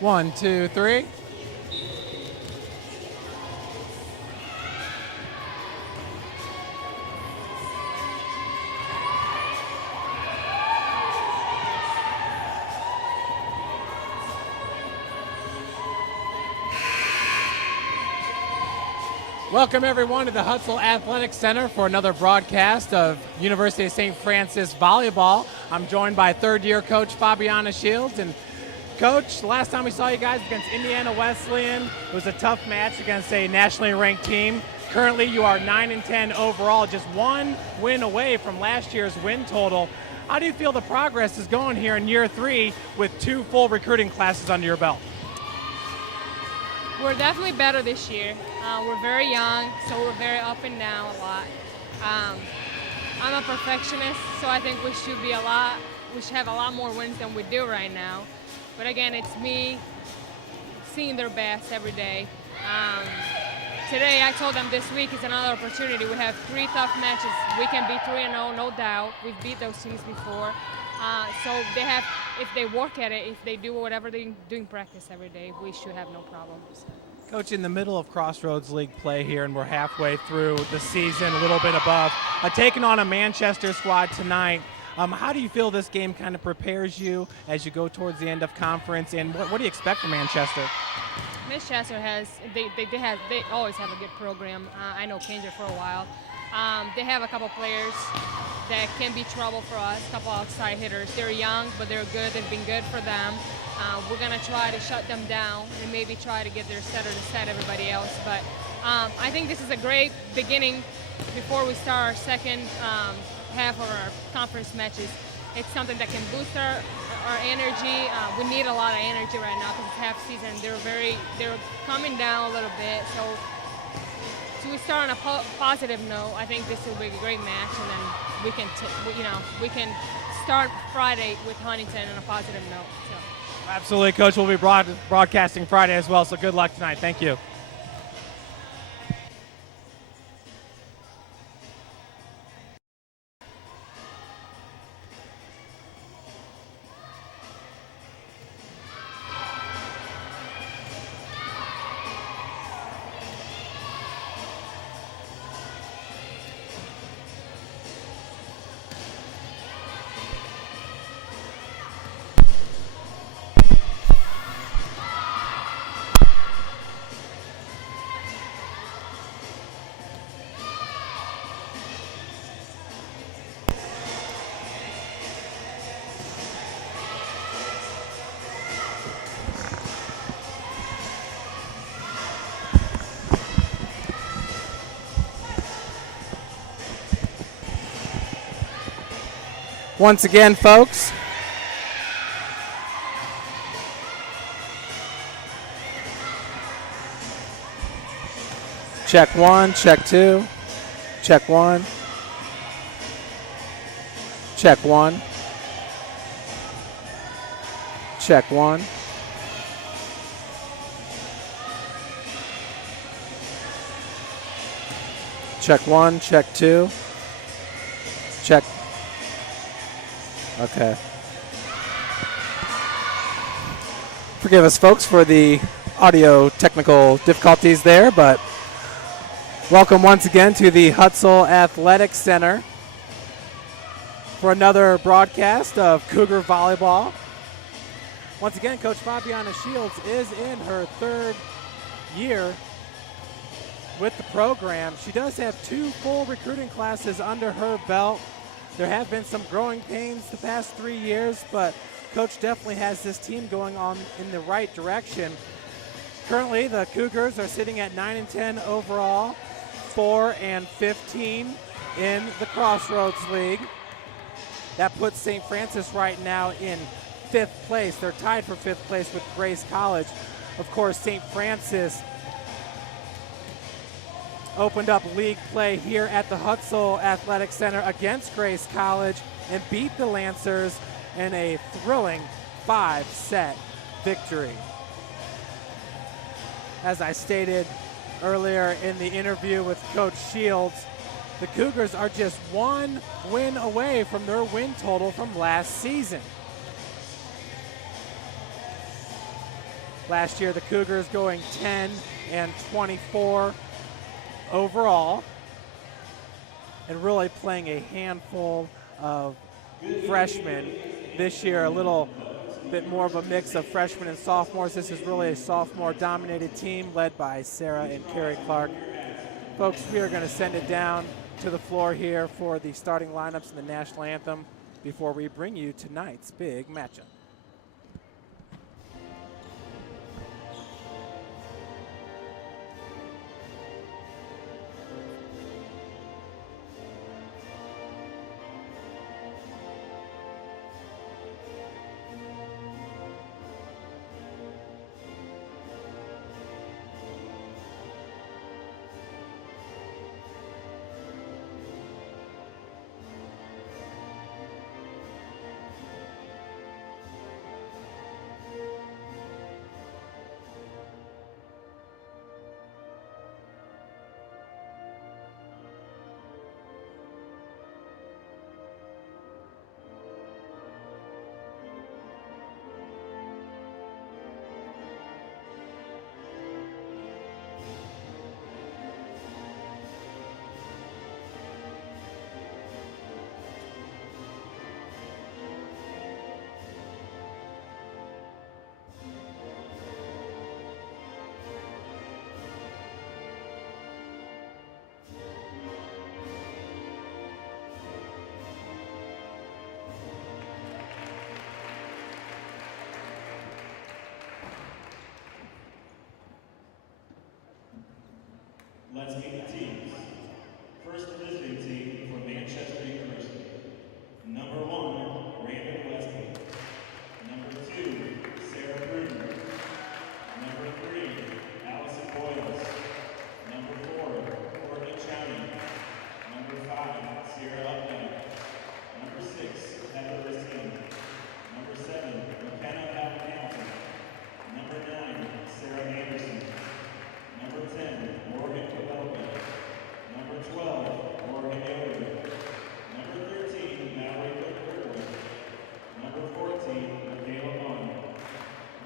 One, two, three. Welcome everyone to the Hutzel Athletic Center for another broadcast of University of St. Francis Volleyball. I'm joined by third-year coach Fabiana Shields. And Coach, last time we saw you guys against Indiana Wesleyan, it was a tough match against a nationally ranked team. Currently you are 9-10 overall, just one win away from last year's win total. How do you feel the progress is going here in year 3 with 2 full recruiting classes under your belt? We're definitely better this year. We're very young, so we're very up and down a lot. I'm a perfectionist, so I think we should have a lot more wins than we do right now. But again, it's me seeing their best every day. Today, I told them this week is another opportunity. We have 3 tough matches. We can be 3-0, no doubt. We've beat those teams before. So if they work at it, if they do whatever they do in practice every day, we should have no problems. Coach, in the middle of Crossroads League play here, and we're halfway through the season, a little bit above, taking on a Manchester squad tonight. How do you feel this game kind of prepares you as you go towards the end of conference, and what do you expect from Manchester? Manchester they always have a good program. I know Kendra for a while. They have a couple players that can be trouble for us, a couple outside hitters. They're young, but they're good. They've been good for them. We're going to try to shut them down and maybe try to get their setter to set everybody else. But I think this is a great beginning before we start our second half of our conference matches. It's something that can boost our energy. We need a lot of energy right now because it's half season. They're coming down a little bit. So we start on a positive note. I think this will be a great match, and then we can start Friday with Huntington on a positive note. So. Absolutely, Coach. We'll be broadcasting Friday as well, so good luck tonight. Thank you. Once again, folks, check 1, check 2, check 1, check 1, check 1. Check 1, check 2, check. Okay. Forgive us, folks, for the audio technical difficulties there, but welcome once again to the Hutzel Athletic Center for another broadcast of Cougar Volleyball. Once again, Coach Fabiana Shields is in her 3rd year with the program. She does have 2 full recruiting classes under her belt. There have been some growing pains the past 3 years, but Coach definitely has this team going on in the right direction. Currently, the Cougars are sitting at 9-10 overall, 4-15 in the Crossroads League. That puts St. Francis right now in 5th place. They're tied for 5th place with Grace College. Of course, St. Francis opened up league play here at the Hutzel Athletic Center against Grace College and beat the Lancers in a thrilling 5-set victory. As I stated earlier in the interview with Coach Shields, the Cougars are just 1 win away from their win total from last season. Last year, the Cougars going 10-24 overall, and really playing a handful of freshmen. This year, a little bit more of a mix of freshmen and sophomores. This is really a sophomore-dominated team led by Sarah and Carrie Clark. Folks, we are going to send it down to the floor here for the starting lineups in the national anthem before we bring you tonight's big matchup. Let's meet the teams. First, the visiting team from Manchester University. Number 1, Brandon Westgate. Number 2, Sarah Bruder. Number 3, Allison Boyles. Number 4, Courtney Chowning. Number 5, Sierra Updike. Number 6, Heather Racine. Number 7, McKenna Hamilton. Number 9, Sarah Anderson. Number 10, Morgan Cabello. Number 12, Morgan Yoder. Number 13, Mallory Kirkwood. Number 14, Michaela Munn.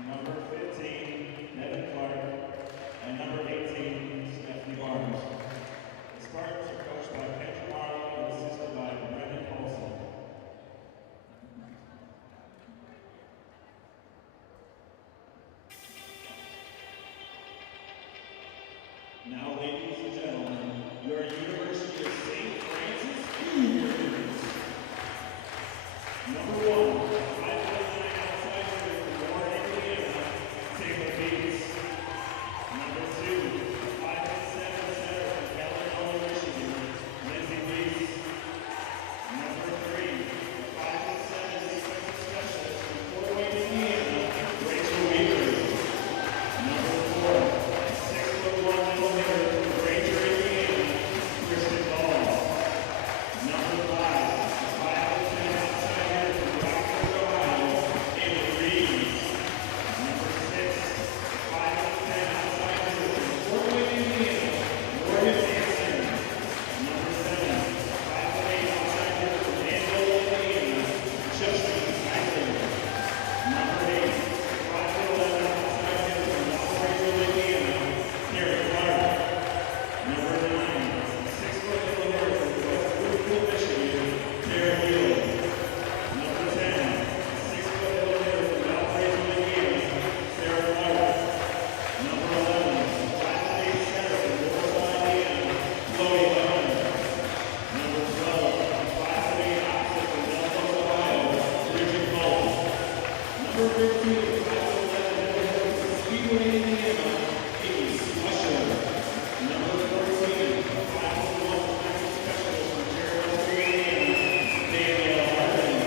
Number 15, Nevin Clark. And number 18, Stephanie Barnes. The Spartans are coached by Kendra Marlowe and assisted by Brendan Olson. Now, ladies and gentlemen, your University of St. Francis Cougars. Number 1, 5'9" outside hitter from Warren, Indiana, Taylor Bates. Number 2, 5'7" center from Caledonia, Michigan, Lindsay Bates. Number 3, 5'7" defensive specialist from Fort Wayne, Indiana, Rachel Weaver. Number 4, 6'1" middle hitter from Granger, Indiana, Kristen Ball. Number 5, 5'10" outside hitter from Rockford, Ohio, Amy Reeves. Number 6, 5'10" outside hitter from Fort Wayne, Indiana, Morgan Hansen. Number 7, 5'8" outside hitter from Danville, Indiana, Justin Kaiser. Number 8, 5'11" outside hitter from Valparaiso, Indiana, Carrie Clark. Number 9, 6-foot middle hitter from West Bloomfield, Michigan, Tara Hill. Number 10, 6-foot middle hitter from Valparaiso, Indiana, Sarah Clark. Number 11, 5'8" center from Warsaw, Indiana, Chloe Hubbard. Number 12, 5'8" opposite from Delphos, Ohio, Bridget Cole. Number 15, 5'11" middle hitter from Speedway, Indiana, Amy Slusher. Number 14, 5'1" defensive specialist from Terrebonne, Indiana, Danielle Harden.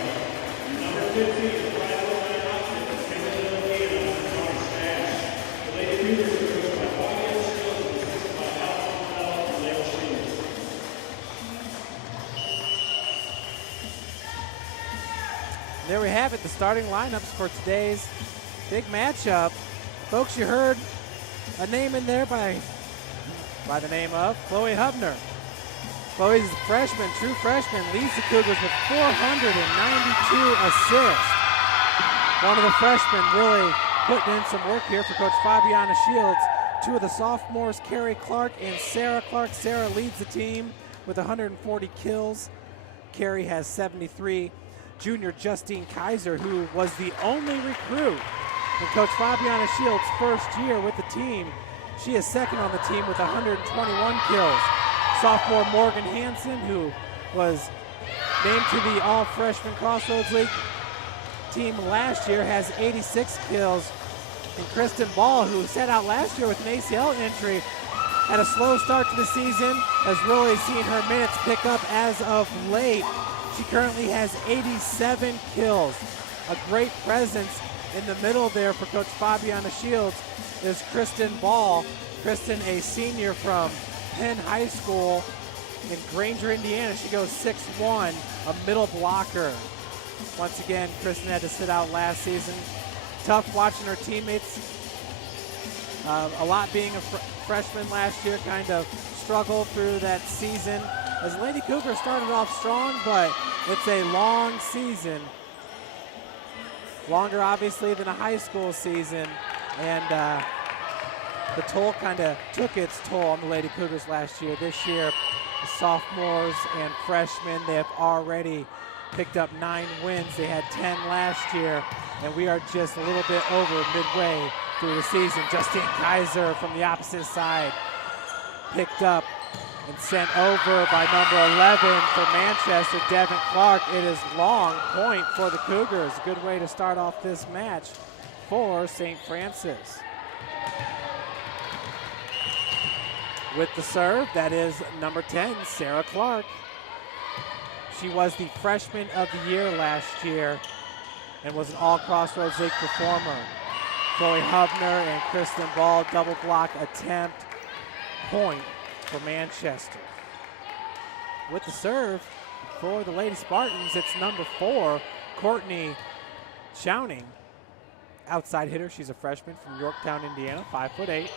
And number 15, 5'9" opposite from Kendall, Indiana, Tony Stash. The Lady Cougars are coached by Bobby L. Shields and assisted by Allison Bell and Leo Shields. There we have it, the starting lineups for today's big matchup. Folks, you heard a name in there by the name of Chloe Hubner. Chloe's a freshman, true freshman, leads the Cougars with 492 assists. One of the freshmen really putting in some work here for Coach Fabiana Shields. Two of the sophomores, Carrie Clark and Sarah Clark. Sarah leads the team with 140 kills. Carrie has 73. Junior Justine Kaiser, who was the only recruit in Coach Fabiana Shields' first year with the team. She is second on the team with 121 kills. Sophomore Morgan Hansen, who was named to the All-Freshman Crossroads League team last year, has 86 kills. And Kristen Ball, who sat out last year with an ACL injury, had a slow start to the season, has really seen her minutes pick up as of late. She currently has 87 kills. A great presence in the middle there for Coach Fabiana Shields is Kristen Ball. Kristen, a senior from Penn High School in Granger, Indiana. She goes 6'1", a middle blocker. Once again, Kristen had to sit out last season. Tough watching her teammates. A lot being a freshman last year, kind of struggled through that season. As Lady Cougar started off strong, but it's a long season. Longer, obviously, than a high school season. And the toll kind of took its toll on the Lady Cougars last year. This year, the sophomores and freshmen, they have already picked up 9 wins. They had 10 last year, and we are just a little bit over midway through the season. Justine Kaiser from the opposite side picked up and sent over by number 11 for Manchester, Devin Clark. It is long point for the Cougars. Good way to start off this match for St. Francis. With the serve, that is number 10, Sarah Clark. She was the freshman of the year last year and was an all-Crossroads League performer. Chloe Hubner and Kristen Ball, double block attempt, point for Manchester. With the serve for the Lady Spartans, it's number 4, Courtney Chowning. Outside hitter, she's a freshman from Yorktown, Indiana, 5'8".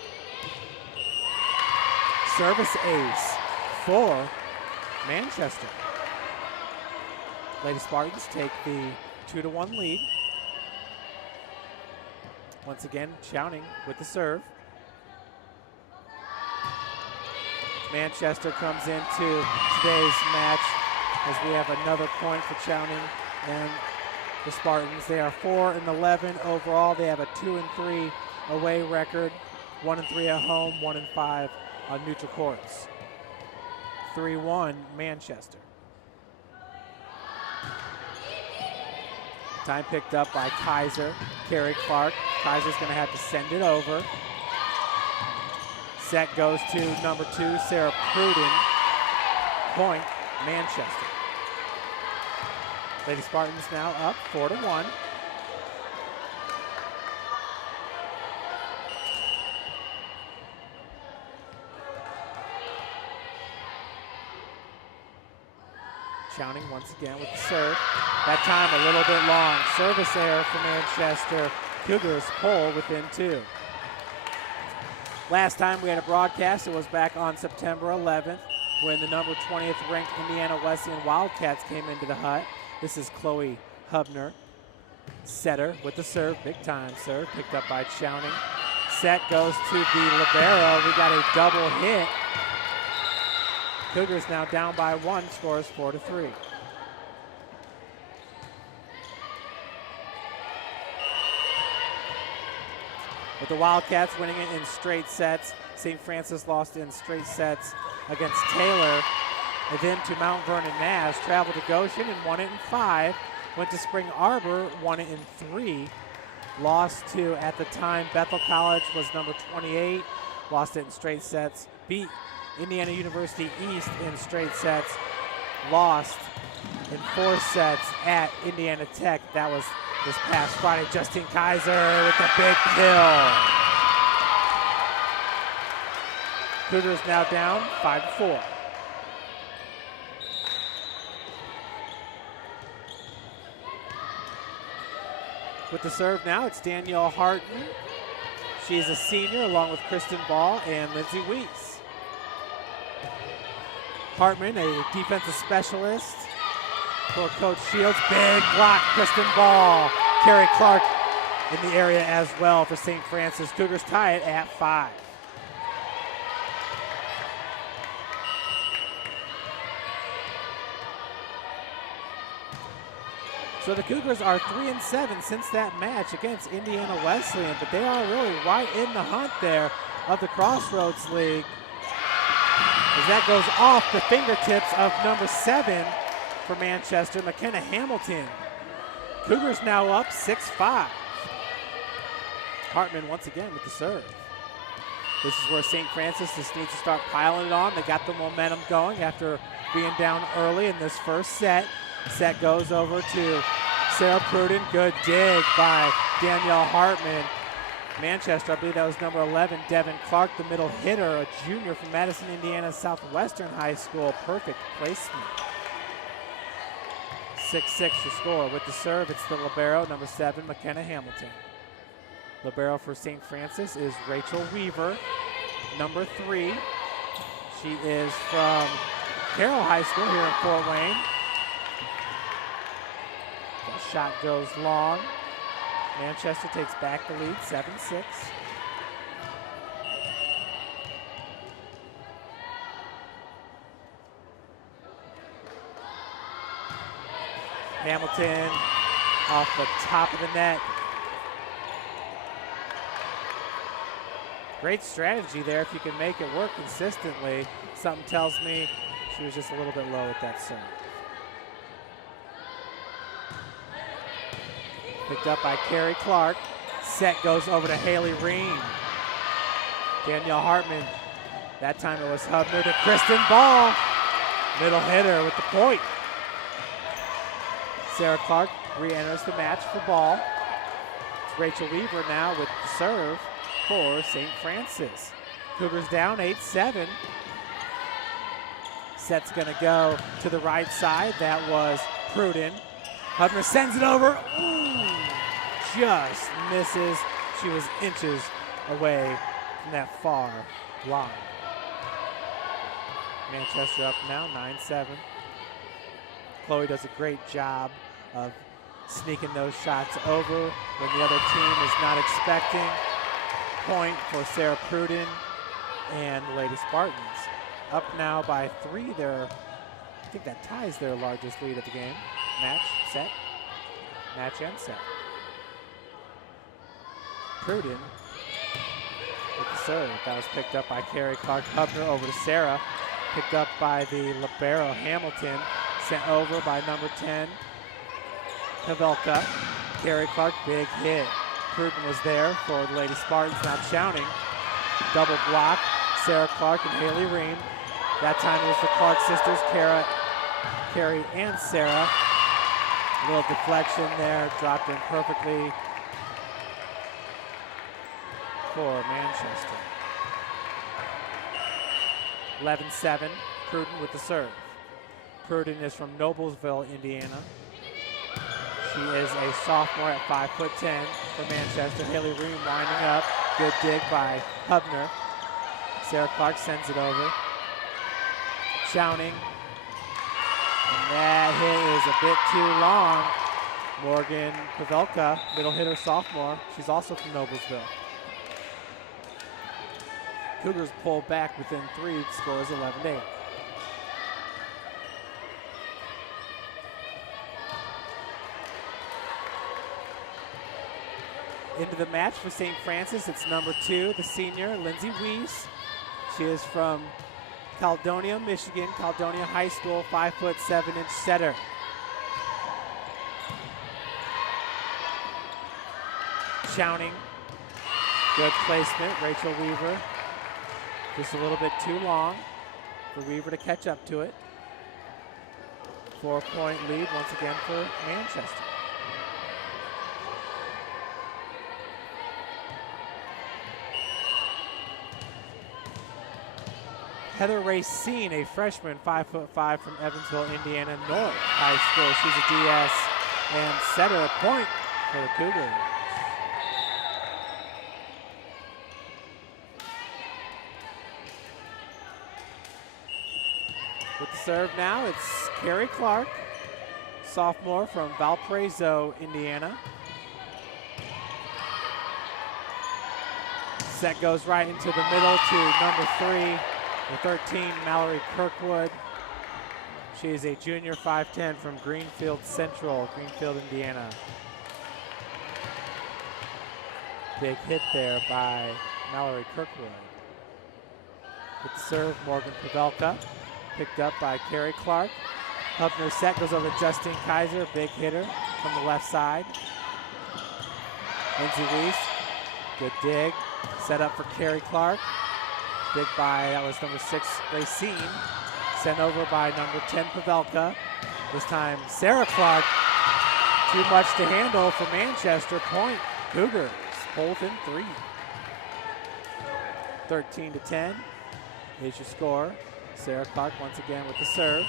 Service ace for Manchester. Lady Spartans take the 2-1 lead. Once again, Chowning with the serve. Manchester comes into today's match as we have another point for Chowning and the Spartans. They are 4-11 overall. They have a 2-3 away record, 1-3 at home, 1-5 on neutral courts. 3-1 Manchester. Time picked up by Kaiser, Carrie Clark. Kaiser's gonna have to send it over. Set goes to number 2, Sarah Pruden. Point, Manchester. Lady Spartans now up 4-1. Chowning once again with the serve. That time a little bit long. Service error for Manchester. Cougars pull within 2. Last time we had a broadcast, it was back on September 11th when the number 20th ranked Indiana Wesleyan Wildcats came into the hut. This is Chloe Hubner. Setter with the serve, big time serve, picked up by Chowning. Set goes to the libero. We got a double hit. Cougars now down by 1, scores 4-3. With the Wildcats winning it in straight sets, St. Francis lost in straight sets against Taylor, and then to Mount Vernon Nash, traveled to Goshen and won it in 5, went to Spring Arbor, won it in 3, lost to, at the time, Bethel College was number 28, lost it in straight sets, beat Indiana University East in straight sets, lost in 4 sets at Indiana Tech. That was this past Friday. Justine Kaiser with a big kill. Cougars now down 5-4. With the serve now, it's Danielle Harton. She's a senior along with Kristen Ball and Lindsay Weiss. Hartman, a defensive specialist for Coach Shields. Big block, Kristen Ball. Carrie Clark in the area as well for St. Francis. Cougars tie it at 5. So the Cougars are 3-7 since that match against Indiana Wesleyan, but they are really right in the hunt there of the Crossroads League, as that goes off the fingertips of number 7 for Manchester, McKenna Hamilton. Cougars now up 6-5. Hartman once again with the serve. This is where St. Francis just needs to start piling it on. They got the momentum going after being down early in this first set. Set goes over to Sarah Pruden. Good dig by Danielle Hartman. Manchester, I believe that was number 11, Devin Clark, the middle hitter, a junior from Madison, Indiana Southwestern High School. Perfect placement. 6-6 to score. With the serve, it's the libero, number 7, McKenna Hamilton. Libero for St. Francis is Rachel Weaver, number 3. She is from Carroll High School here in Fort Wayne. The shot goes long. Manchester takes back the lead, 7-6. Hamilton off the top of the net. Great strategy there if you can make it work consistently. Something tells me she was just a little bit low with that serve. Picked up by Carrie Clark. Set goes over to Haley Ream. Danielle Hartman. That time it was Hubner to Kristen Ball. Middle hitter with the point. Sarah Clark re-enters the match for Ball. It's Rachel Weaver now with the serve for St. Francis. Cougars down 8-7. Set's gonna go to the right side. That was Pruden. Hubner sends it over. Ooh, just misses. She was inches away from that far line. Manchester up now, 9-7. Chloe does a great job of sneaking those shots over when the other team is not expecting. Point for Sarah Pruden and Lady Spartans. Up now by 3. I think that ties their largest lead of the game. Match, set, match and set. Pruden with the serve. That was picked up by Carrie Clark. Hubner over to Sarah. Picked up by the libero Hamilton. Sent over by number 10, Pavelka. Carrie Clark, big hit. Pruden was there for the Lady Spartans, not shouting. Double block, Sarah Clark and Haley Ream. That time it was the Clark sisters, Carrie and Sarah. A little deflection there, dropped in perfectly for Manchester. 11-7, Pruden with the serve. Pruden is from Noblesville, Indiana. She is a sophomore at 5'10" for Manchester. Haley Ream winding up. Good dig by Hubner. Sarah Clark sends it over. Chowning. And that hit is a bit too long. Morgan Pavelka, middle hitter, sophomore. She's also from Noblesville. Cougars pull back within 3, scores 11-8. Into the match for St. Francis, it's number 2, the senior, Lindsay Weiss. She is from Caledonia, Michigan, Caledonia High School, 5'7" setter. Chowning, good placement, Rachel Weaver. Just a little bit too long for Weaver to catch up to it. 4-point lead once again for Manchester. Heather Racine, a freshman, 5'5" from Evansville, Indiana North High School. She's a DS and setter, a point for the Cougars. With the serve now, it's Carrie Clark, sophomore from Valparaiso, Indiana. Set goes right into the middle to number 3, the 13, Mallory Kirkwood. She is a junior 5'10" from Greenfield Central, Greenfield, Indiana. Big hit there by Mallory Kirkwood. With the serve, Morgan Pavelka. Picked up by Carrie Clark. Hubner set goes over to Justine Kaiser, big hitter from the left side. Lindsay Weiss, good dig. Set up for Carrie Clark. Dig by, that was number 6, Racine. Sent over by number 10, Pavelka. This time, Sarah Clark. Too much to handle for Manchester. Point, Cougars, both in 3. 13-10 is your score. Sarah Clark once again with the serve.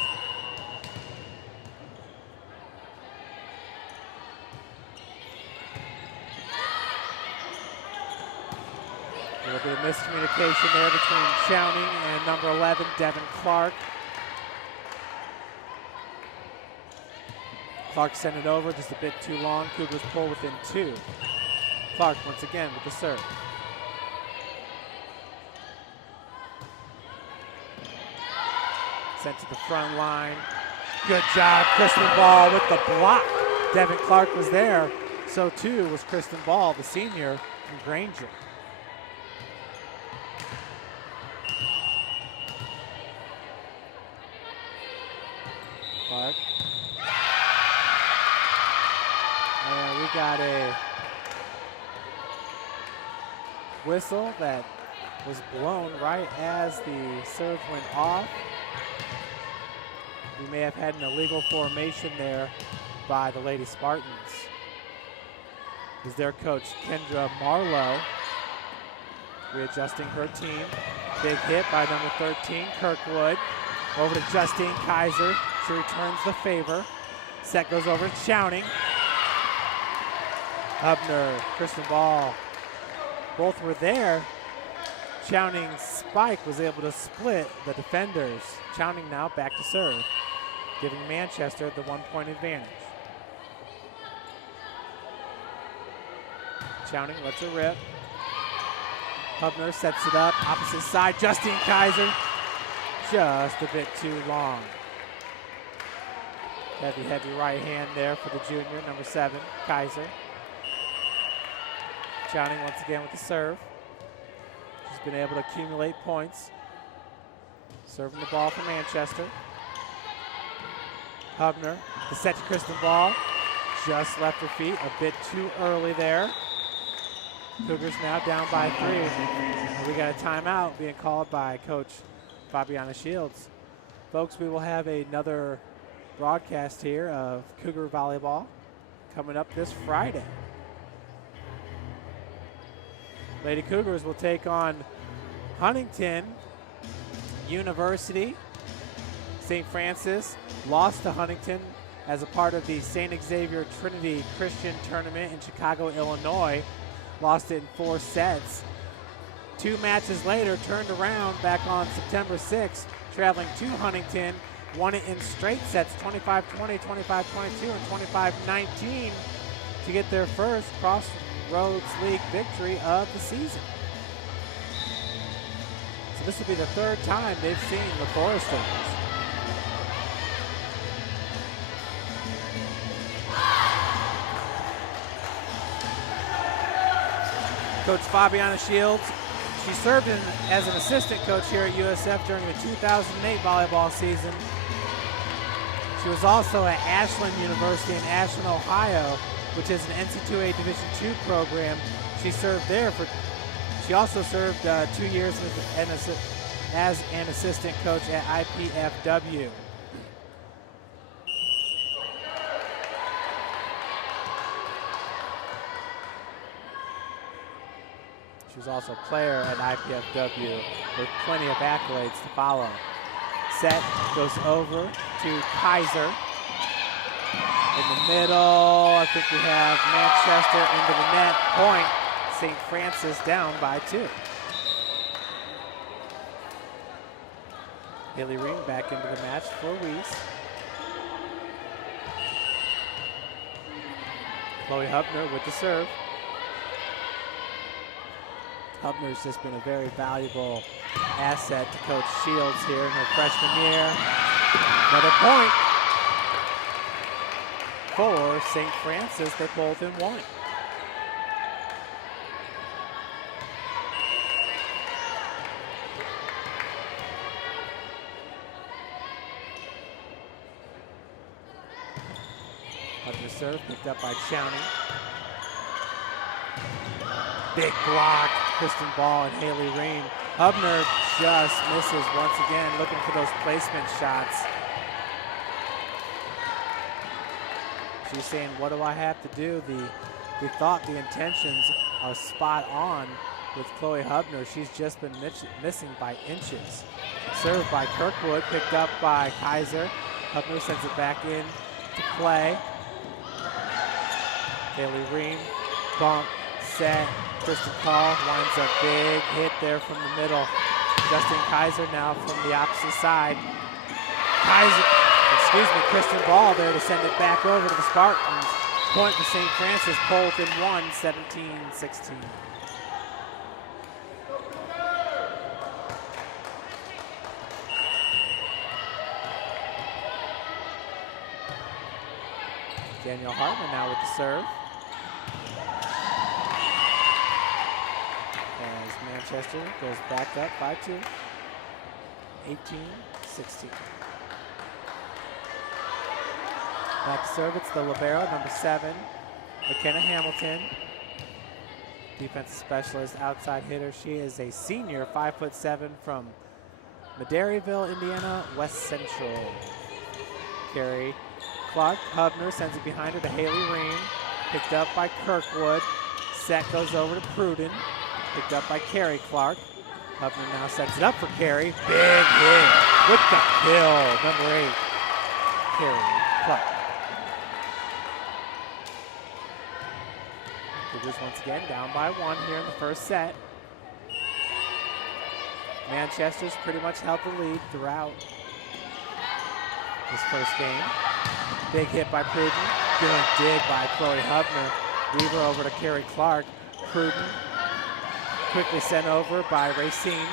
A little bit of miscommunication there between Chowning and number 11, Devin Clark. Clark sent it over, just a bit too long. Cougars pull within 2. Clark once again with the serve. Sent to the front line. Good job, Kristen Ball with the block. Devin Clark was there. So too was Kristen Ball, the senior from Granger. Clark. And we got a whistle that was blown right as the serve went off. We may have had an illegal formation there by the Lady Spartans. Is their coach, Kendra Marlowe, readjusting her team. Big hit by number 13, Kirkwood. Over to Justine Kaiser. She returns the favor. Set goes over to Chowning. Hubner, Kristen Ball, both were there. Chowning's spike was able to split the defenders. Chowning now back to serve, giving Manchester the 1-point advantage. Chowning lets it rip. Hubner sets it up, opposite side, Justine Kaiser. Just a bit too long. Heavy, heavy right hand there for the junior, number 7, Kaiser. Chowning once again with the serve. She's been able to accumulate points. Serving the ball for Manchester. Hubner, the set to Kristen Ball. Just left her feet a bit too early there. Cougars now down by 3. And we got a timeout being called by Coach Fabiana Shields. Folks, we will have another broadcast here of Cougar Volleyball coming up this Friday. Lady Cougars will take on Huntington University. St. Francis lost to Huntington as a part of the St. Xavier Trinity Christian Tournament in Chicago, Illinois. Lost it in 4 sets. 2 matches later, turned around back on September 6th, traveling to Huntington, won it in straight sets, 25-20, 25-22, and 25-19 to get their first Crossroads League victory of the season. So this will be the 3rd time they've seen the Foresters. Coach Fabiana Shields, she served as an assistant coach here at USF during the 2008 volleyball season. She was also at Ashland University in Ashland, Ohio, which is an NC2A Division II program. She served there she also served 2 years as an assistant coach at IPFW. She was also a player at IPFW with plenty of accolades to follow. Set goes over to Kaiser. In the middle, I think we have Manchester into the net. Point, St. Francis down by 2. Haley Ream back into the match for Weiss. Chloe Hubner with the serve. Hubner's just been a very valuable asset to Coach Shields here in her freshman year. Another point for St. Francis. They pull within one. Hubner serve picked up by Chowney. Big block, Kristen Ball and Haley Ream. Hubner just misses once again, looking for those placement shots. She's saying, what do I have to do? We thought the intentions are spot on with Chloe Hubner. She's just been missing by inches. Served by Kirkwood, picked up by Kaiser. Hubner sends it back in to play. Haley Ream, bump, set. Kristen Call winds up big hit there from the middle. Justin Kaiser now from the opposite side. Kristen Ball there to send it back over to the Spartans. Point for St. Francis, pull within one, 17-16. Danielle Hartman now with the serve. As Manchester goes back up by 2, 18-16. Back to serve, it's the libero, number 7, McKenna Hamilton. Defensive specialist, outside hitter. She is a senior, 5'7" from Madairyville, Indiana, West Central. Carrie Clark, Hubner sends it behind her to Haley Ream. Picked up by Kirkwood. Set goes over to Pruden. Picked up by Carrie Clark. Hubner now sets it up for Carrie. Big hit with the kill. Number 8, Carrie Clark. Cougars once again down by 1 here in the first set. Manchester's pretty much held the lead throughout this first game. Big hit by Pruden. Good dig by Chloe Hubner. Weaver over to Carrie Clark. Pruden quickly sent over by Racine.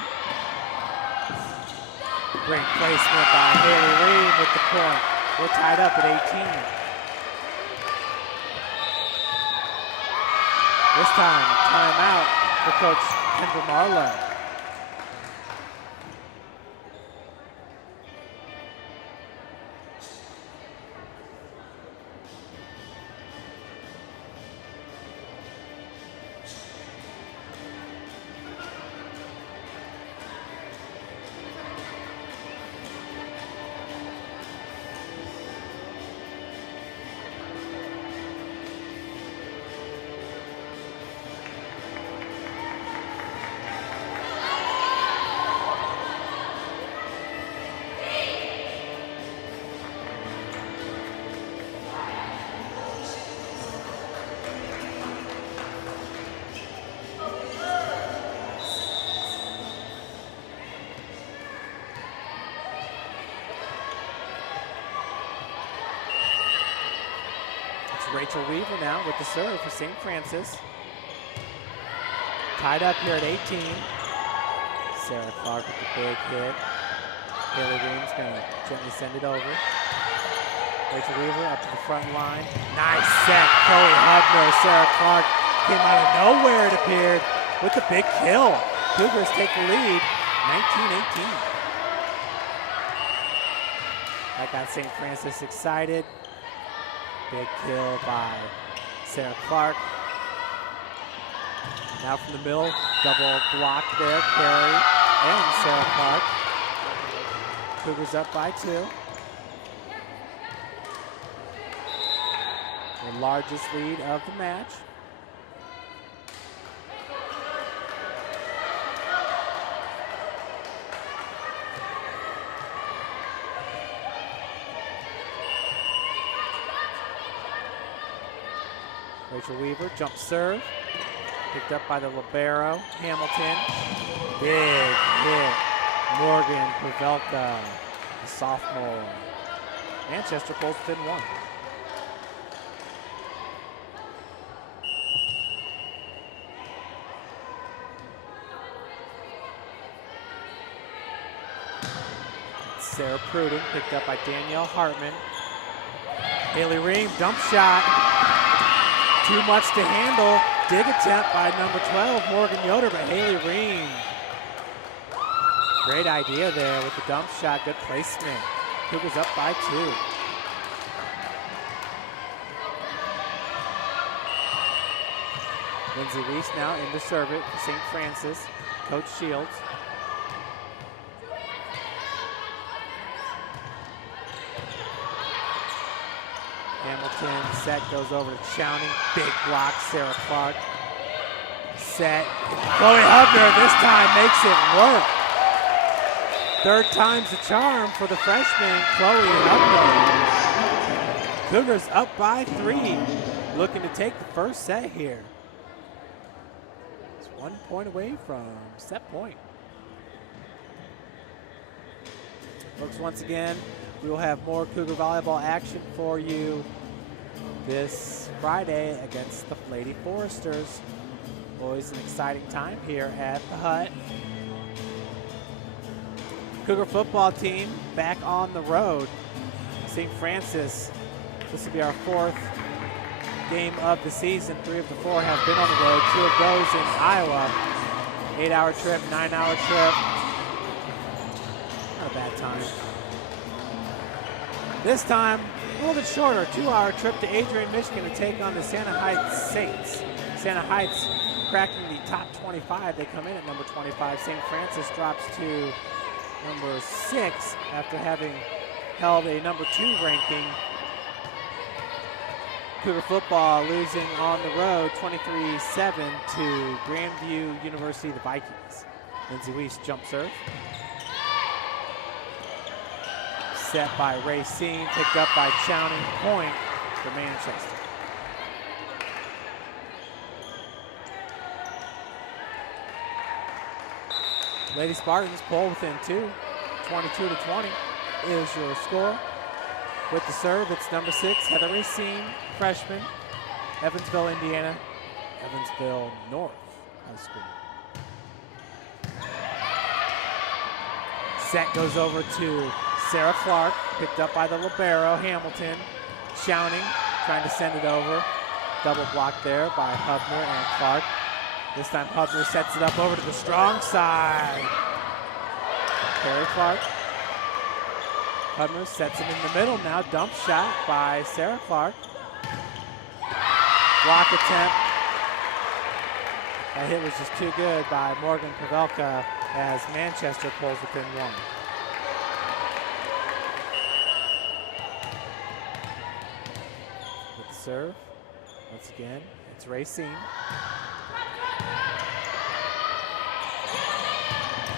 Great placement by Haley Ream with the point. We're tied up at 18. This time, timeout for Coach Kendra Marlowe. Rachel Weaver now with the serve for St. Francis. Tied up here at 18. Sarah Clark with the big hit. Haley Ream's going to gently send it over. Rachel Weaver up to the front line. Nice set. Chloe Hubner. Sarah Clark came out of nowhere, it appeared, with the big kill. Cougars take the lead, 19-18. That got St. Francis excited. Big kill by Sarah Clark. Now from the middle, double block there, Carrie and Sarah Clark. Cougars up by 2. The largest lead of the match. Rachel Weaver, jump serve. Picked up by the libero, Hamilton. Big hit. Morgan Pavelka, the sophomore. Manchester pulls within 1. Sarah Pruden, picked up by Danielle Hartman. Haley Ream, dump shot. Too much to handle. Dig attempt by number 12, Morgan Yoder, but Haley Ream. Great idea there with the dump shot, good placement. Cougars up by 2. Lindsay Reese now in to serve it for St. Francis. Coach Shields. Hamilton, set goes over to Chowning. Big block, Sarah Clark. Set. Chloe Hubner this time makes it work. Third time's the charm for the freshman, Chloe Hubner. Cougars up by 3. Looking to take the first set here. It's 1 point away from set point. Folks, once again, we will have more Cougar volleyball action for you this Friday against the Lady Foresters. Always an exciting time here at the Hut. Cougar football team back on the road. St. Francis, this will be our 4th game of the season. 3 of the 4 have been on the road. 2 of those in Iowa. 8-hour trip, 9-hour trip. Not a bad time. This time, a little bit shorter, 2-hour trip to Adrian, Michigan to take on the Santa Heights Saints. Santa Heights cracking the top 25. They come in at number 25. St. Francis drops to number 6 after having held a number 2 ranking. Cougar football losing on the road 23-7 to Grandview University, the Vikings. Lindsay Weiss jump serve. Set by Racine, picked up by Chowning. Point for Manchester. Lady Spartans pull within 2. 22-20 is your score. With the serve, it's number 6, Heather Racine, freshman, Evansville, Indiana, Evansville North High School. Set goes over to Sarah Clark, picked up by the libero, Hamilton. Chowning, trying to send it over. Double block there by Hubner and Clark. This time Hubner sets it up over to the strong side. Carrie Clark. Hubner sets it in the middle now. Dump shot by Sarah Clark. Block attempt. That hit was just too good by Morgan Pavelka as Manchester pulls within 1. With the serve, once again, it's Racine.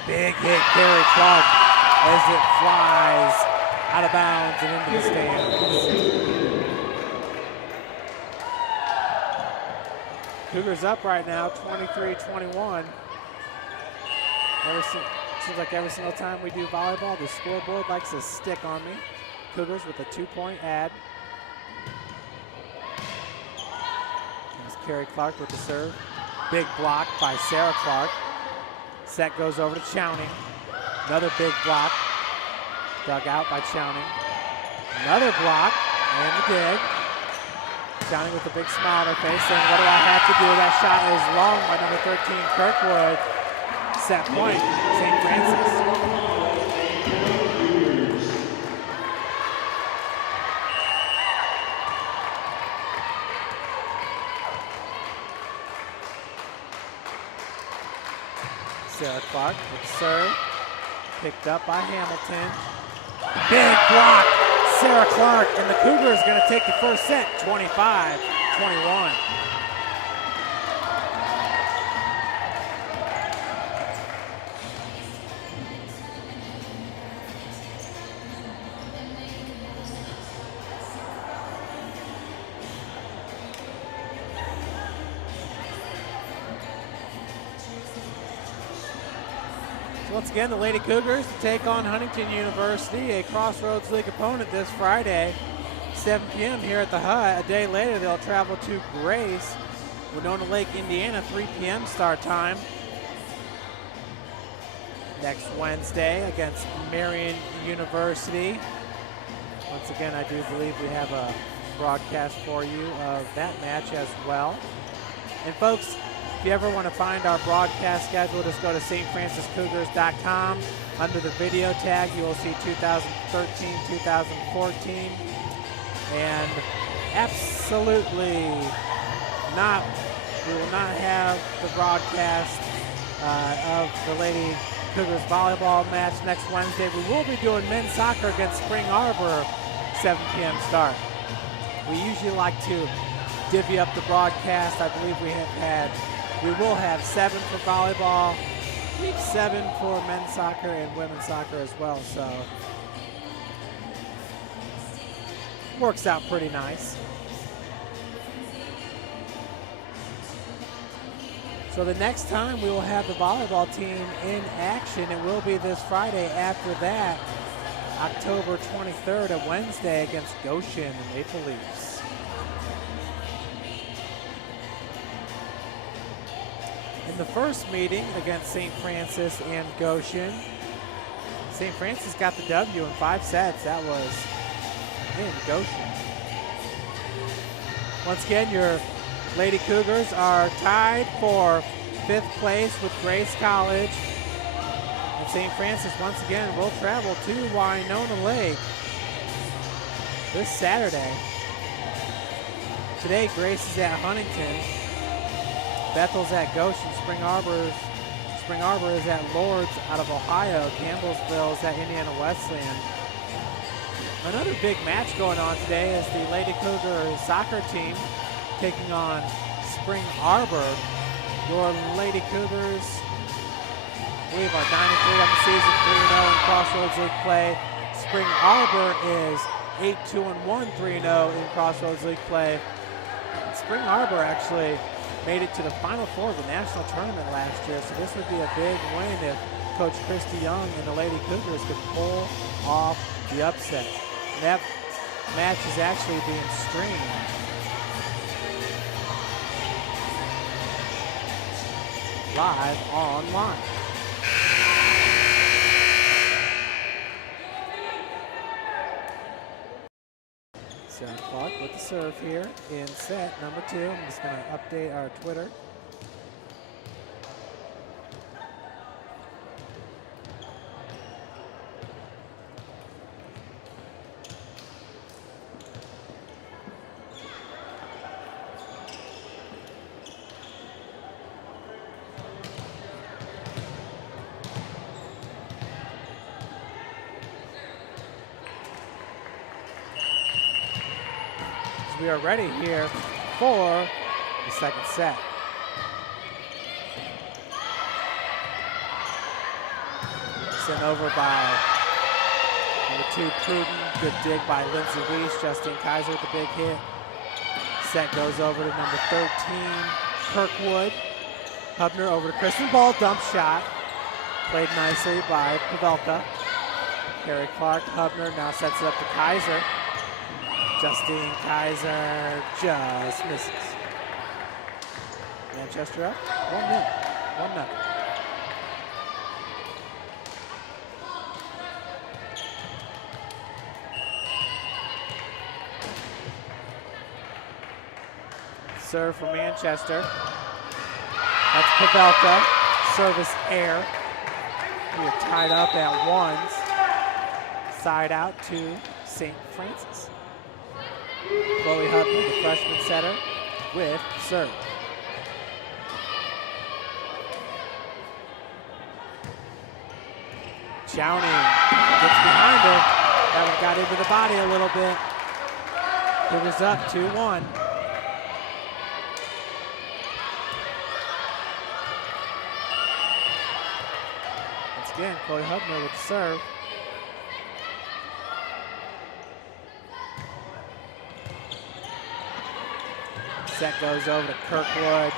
Big hit, Carrie Clark, as it flies out of bounds and into the stands. Cougars up right now, 23-21. Seems like every single time we do volleyball, the scoreboard likes to stick on me. Cougars with a 2-point ad. There's Carrie Clark with the serve. Big block by Sarah Clark. Set goes over to Chowning. Another big block. Dug out by Chowning. Another block and the dig. Chowning with a big smile on her face saying, what do I have to do? That shot is long by number 13, Kirkwood. Set point, St. Francis. Sarah Clark with the serve, picked up by Hamilton. Big block, Sarah Clark, and the Cougars going to take the first set, 25-21. Once again, the Lady Cougars take on Huntington University, a Crossroads League opponent this Friday, 7 p.m. here at the Hut. A day later, they'll travel to Grace, Winona Lake, Indiana, 3 p.m. start time. next Wednesday against Marian University. Once again, I do believe we have a broadcast for you of that match as well. And folks, if you ever want to find our broadcast schedule, just go to stfranciscougars.com. Under the video tag, you will see 2013, 2014. And absolutely not, we will not have the broadcast of the Lady Cougars volleyball match next Wednesday. We will be doing men's soccer against Spring Arbor, 7 p.m. start. We usually like to divvy up the broadcast. I believe we will have 7 for volleyball, 7 for men's soccer and women's soccer as well. So works out pretty nice. So the next time we will have the volleyball team in action, it will be this Friday. After that, October 23rd, a Wednesday against Goshen and Maple Leafs. In the first meeting against St. Francis and Goshen, St. Francis got the W in 5 sets. That was in Goshen. Once again, your Lady Cougars are tied for 5th place with Grace College. And St. Francis, once again, will travel to Winona Lake this Saturday. Today, Grace is at Huntington. Bethel's at Goshen. Spring Arbor is at Lourdes out of Ohio. Campbellsville is at Indiana Wesleyan. Another big match going on today is the Lady Cougar soccer team taking on Spring Arbor. Your Lady Cougars, I believe, are 9-3 on the season, 3-0 in Crossroads League play. Spring Arbor is 8-2-1, 3-0 in Crossroads League play. And Spring Arbor actually made it to the Final Four of the national tournament last year, so this would be a big win if Coach Christy Young and the Lady Cougars could pull off the upset. And that match is actually being streamed live online. Sarah Clark with the serve here in set number 2. I'm just going to update our Twitter. We are ready here for the second set. Sent over by number 2, Pruden. Good dig by Lindsay Weiss. Justine Kaiser with the big hit. Set goes over to number 13, Kirkwood. Hubner over to Kristen Ball. Dump shot. Played nicely by Pavelka. Carrie Clark. Hubner now sets it up to Kaiser. Justine Kaiser just misses. Manchester up, 1-0, 1-0. Serve for Manchester. That's Pavelka. Service air. We are tied up at 1s. Side out to St. Francis. Chloe Hubner, the freshman setter, with serve. Chowning gets behind her. That one got into the body a little bit. Cougars up 2-1. Once again, Chloe Hubner with the serve. Set goes over to Kirkwood.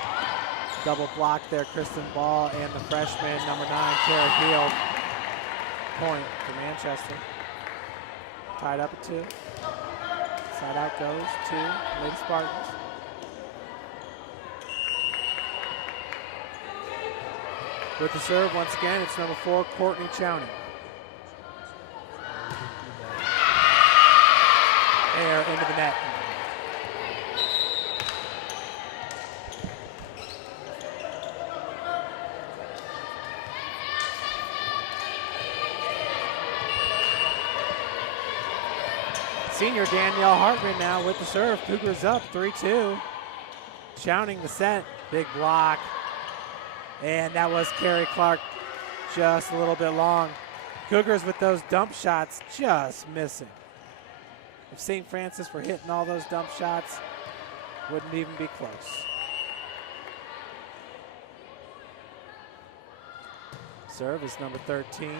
Double block there, Kristen Ball and the freshman, number 9, Tara Heald. Point for Manchester. Tied up at 2. Side out goes to Lady Spartans. With the serve, once again, it's number 4, Courtney Chowning. Air into the net. Senior Danielle Hartman now with the serve. Cougars up 3-2. Chowning the set. Big block. And that was Carrie Clark just a little bit long. Cougars with those dump shots just missing. If St. Francis were hitting all those dump shots, wouldn't even be close. Serve is number 13,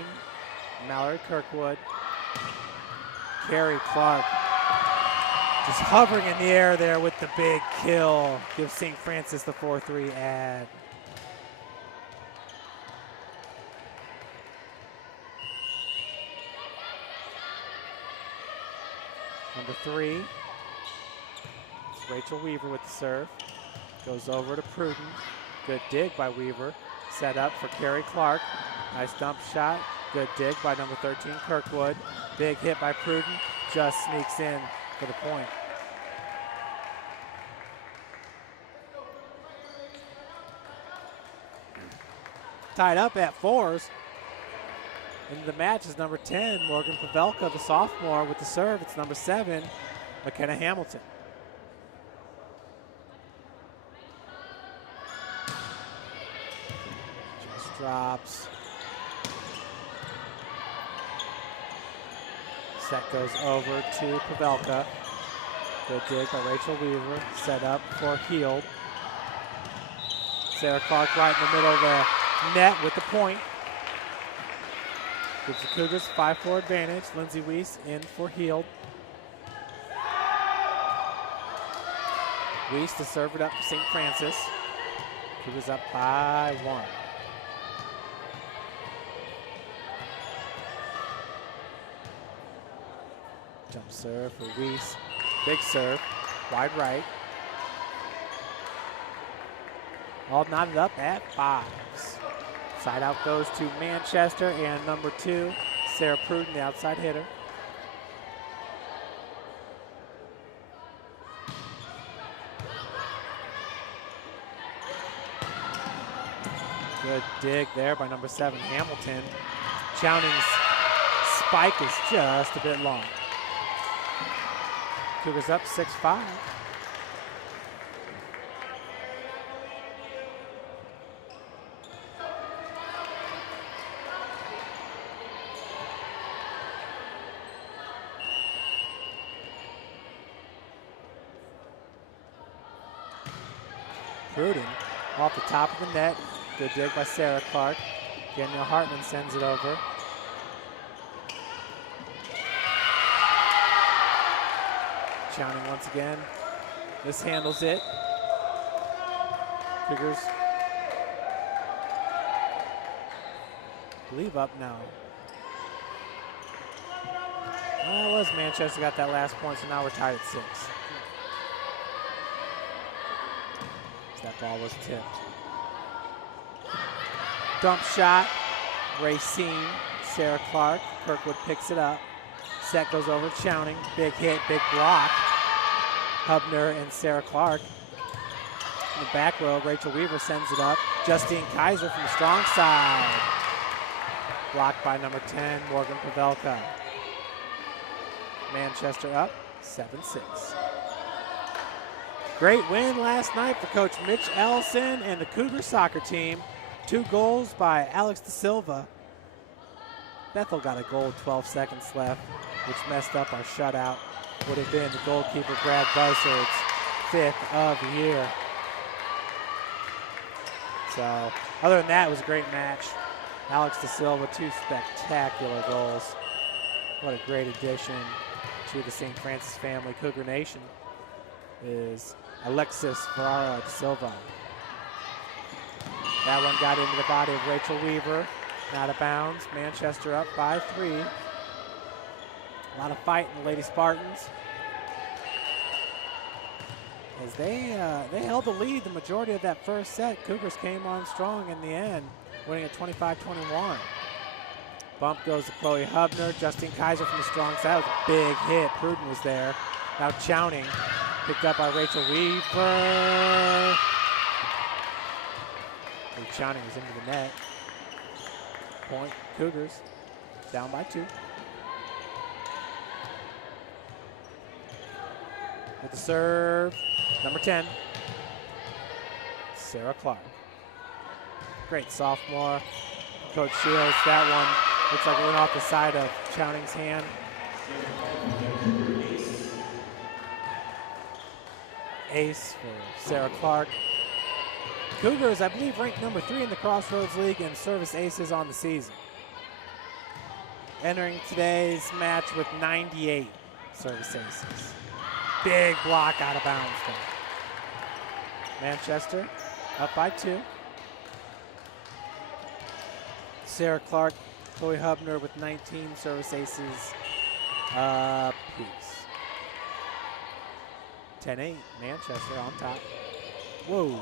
Mallory Kirkwood. Carrie Clark just hovering in the air there with the big kill. Gives St. Francis the 4-3 ad. Number 3, it's Rachel Weaver with the serve. Goes over to Pruden. Good dig by Weaver. Set up for Carrie Clark. Nice dump shot. Good dig by number 13, Kirkwood. Big hit by Pruden. Just sneaks in for the point. Tied up at 4s. Into the match is number 10, Morgan Pavelka, the sophomore, with the serve. It's number 7, McKenna Hamilton. Just drops. Set goes over to Pavelka. Good dig by Rachel Weaver. Set up for Heald. Sarah Clark right in the middle of the net with the point. Gives the Cougars 5-4 advantage. Lindsay Weiss in for Heald. Weiss to serve it up for St. Francis. Cougars up by 1. Jump serve for Weiss. Big serve. Wide right. All knotted up at 5s. Side out goes to Manchester and number 2, Sarah Pruden, the outside hitter. Good dig there by number 7, Hamilton. Chowning's spike is just a bit long. Cougars up 6-5. Pruden off the top of the net. Good dig by Sarah Clark. Danielle Hartman sends it over. Chowning once again. Mishandles it. Cougars leave up now. Well, it was Manchester got that last point, so now we're tied at 6. That ball was tipped. Dump shot. Racine. Sarah Clark. Kirkwood picks it up. Set goes over to Chowning. Big hit, big block. Hubner and Sarah Clark. In the back row, Rachel Weaver sends it up. Justine Kaiser from the strong side. Blocked by number 10, Morgan Pavelka. Manchester up 7-6. Great win last night for Coach Mitch Ellison and the Cougar soccer team. 2 goals by Alex De Silva. Bethel got a goal, 12 seconds left, which messed up our shutout. Would have been the goalkeeper, Brad Buzzard's 5th of the year. So, other than that, it was a great match. Alex De Silva, 2 spectacular goals. What a great addition to the St. Francis family. Cougar Nation is Alexis Ferrara De Silva. That one got into the body of Rachel Weaver. Out of bounds. Manchester up by 3. A lot of fight in the Lady Spartans. As they held the lead the majority of that first set. Cougars came on strong in the end. winning at 25-21. Bump goes to Chloe Hubner. Justine Kaiser from the strong side. That was a big hit. Pruden was there. Now Chowning, picked up by Rachel Weaver. And Chowning was into the net. Point, Cougars, down by 2. With the serve, number 10, Sarah Clark. Great sophomore. Coach Shields, that one looks like it went off the side of Chowning's hand. Ace for Sarah Clark. Cougars, I believe, ranked number 3 in the Crossroads League in service aces on the season. Entering today's match with 98 service aces. Big block out of bounds there. Manchester up by 2. Sarah Clark, Chloe Hubner with 19 service aces apiece. 10-8, Manchester on top. Whoa.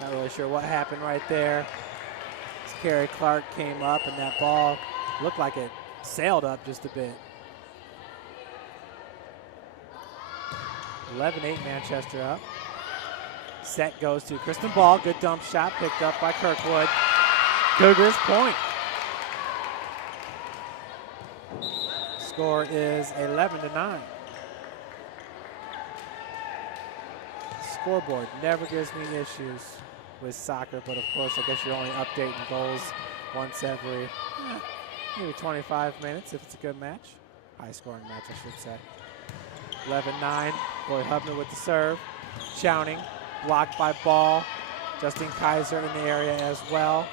Not really sure what happened right there. Carrie Clark came up and that ball looked like it sailed up just a bit. 11-8 Manchester up. Set goes to Kristen Ball. Good dump shot picked up by Kirkwood. Cougars point. Score is 11-9. Scoreboard never gives me issues with soccer, but of course, I guess you're only updating goals once every maybe 25 minutes if it's a good match. High-scoring match, I should say. 11-9, Chloe Hubner with the serve. Chowning, blocked by Ball. Justine Kaiser in the area as well.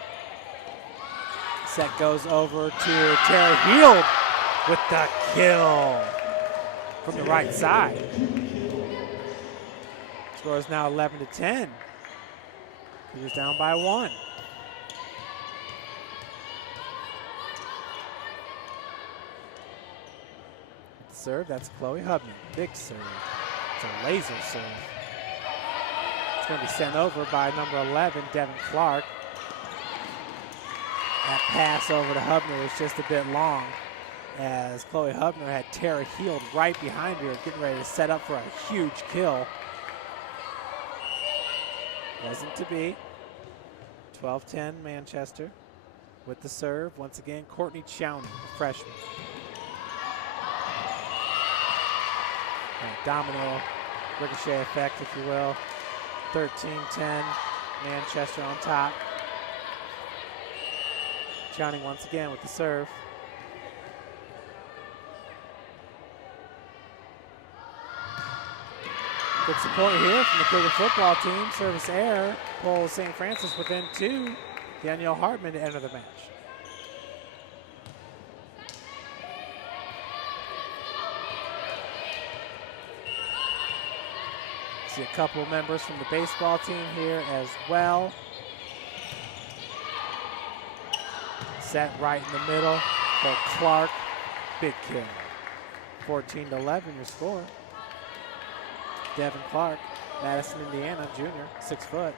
Set goes over to Tara Heald with the kill from the right side. Score is now 11-10. Cougars down by 1. Serve, that's Chloe Hubner. Big serve. It's a laser serve. It's going to be sent over by number 11, Devin Clark. That pass over to Hubner was just a bit long, as Chloe Hubner had Tara Heald right behind her, getting ready to set up for a huge kill. Wasn't to be. 12-10 Manchester with the serve. Once again, Courtney Chowning, freshman. Domino ricochet effect, if you will. 13-10 Manchester on top. Chowning once again with the serve. Good support here from the Cougar football team. Service error pulls St. Francis within 2. Danielle Hartman to enter the match. See a couple members from the baseball team here as well. Set right in the middle for Clark. Big kill. 14-11 your score. Devin Clark, Madison, Indiana, junior, 6 foot.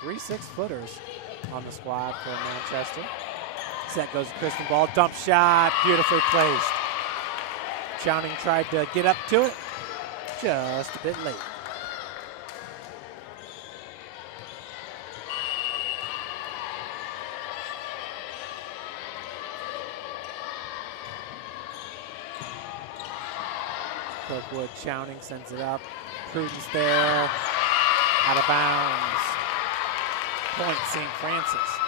3 6-footers on the squad for Manchester. Set goes to Kristen Ball, dump shot, beautifully placed. Chowning tried to get up to it, just a bit late. Kirkwood, Chowning sends it up. Prudence there, out of bounds. Point St. Francis.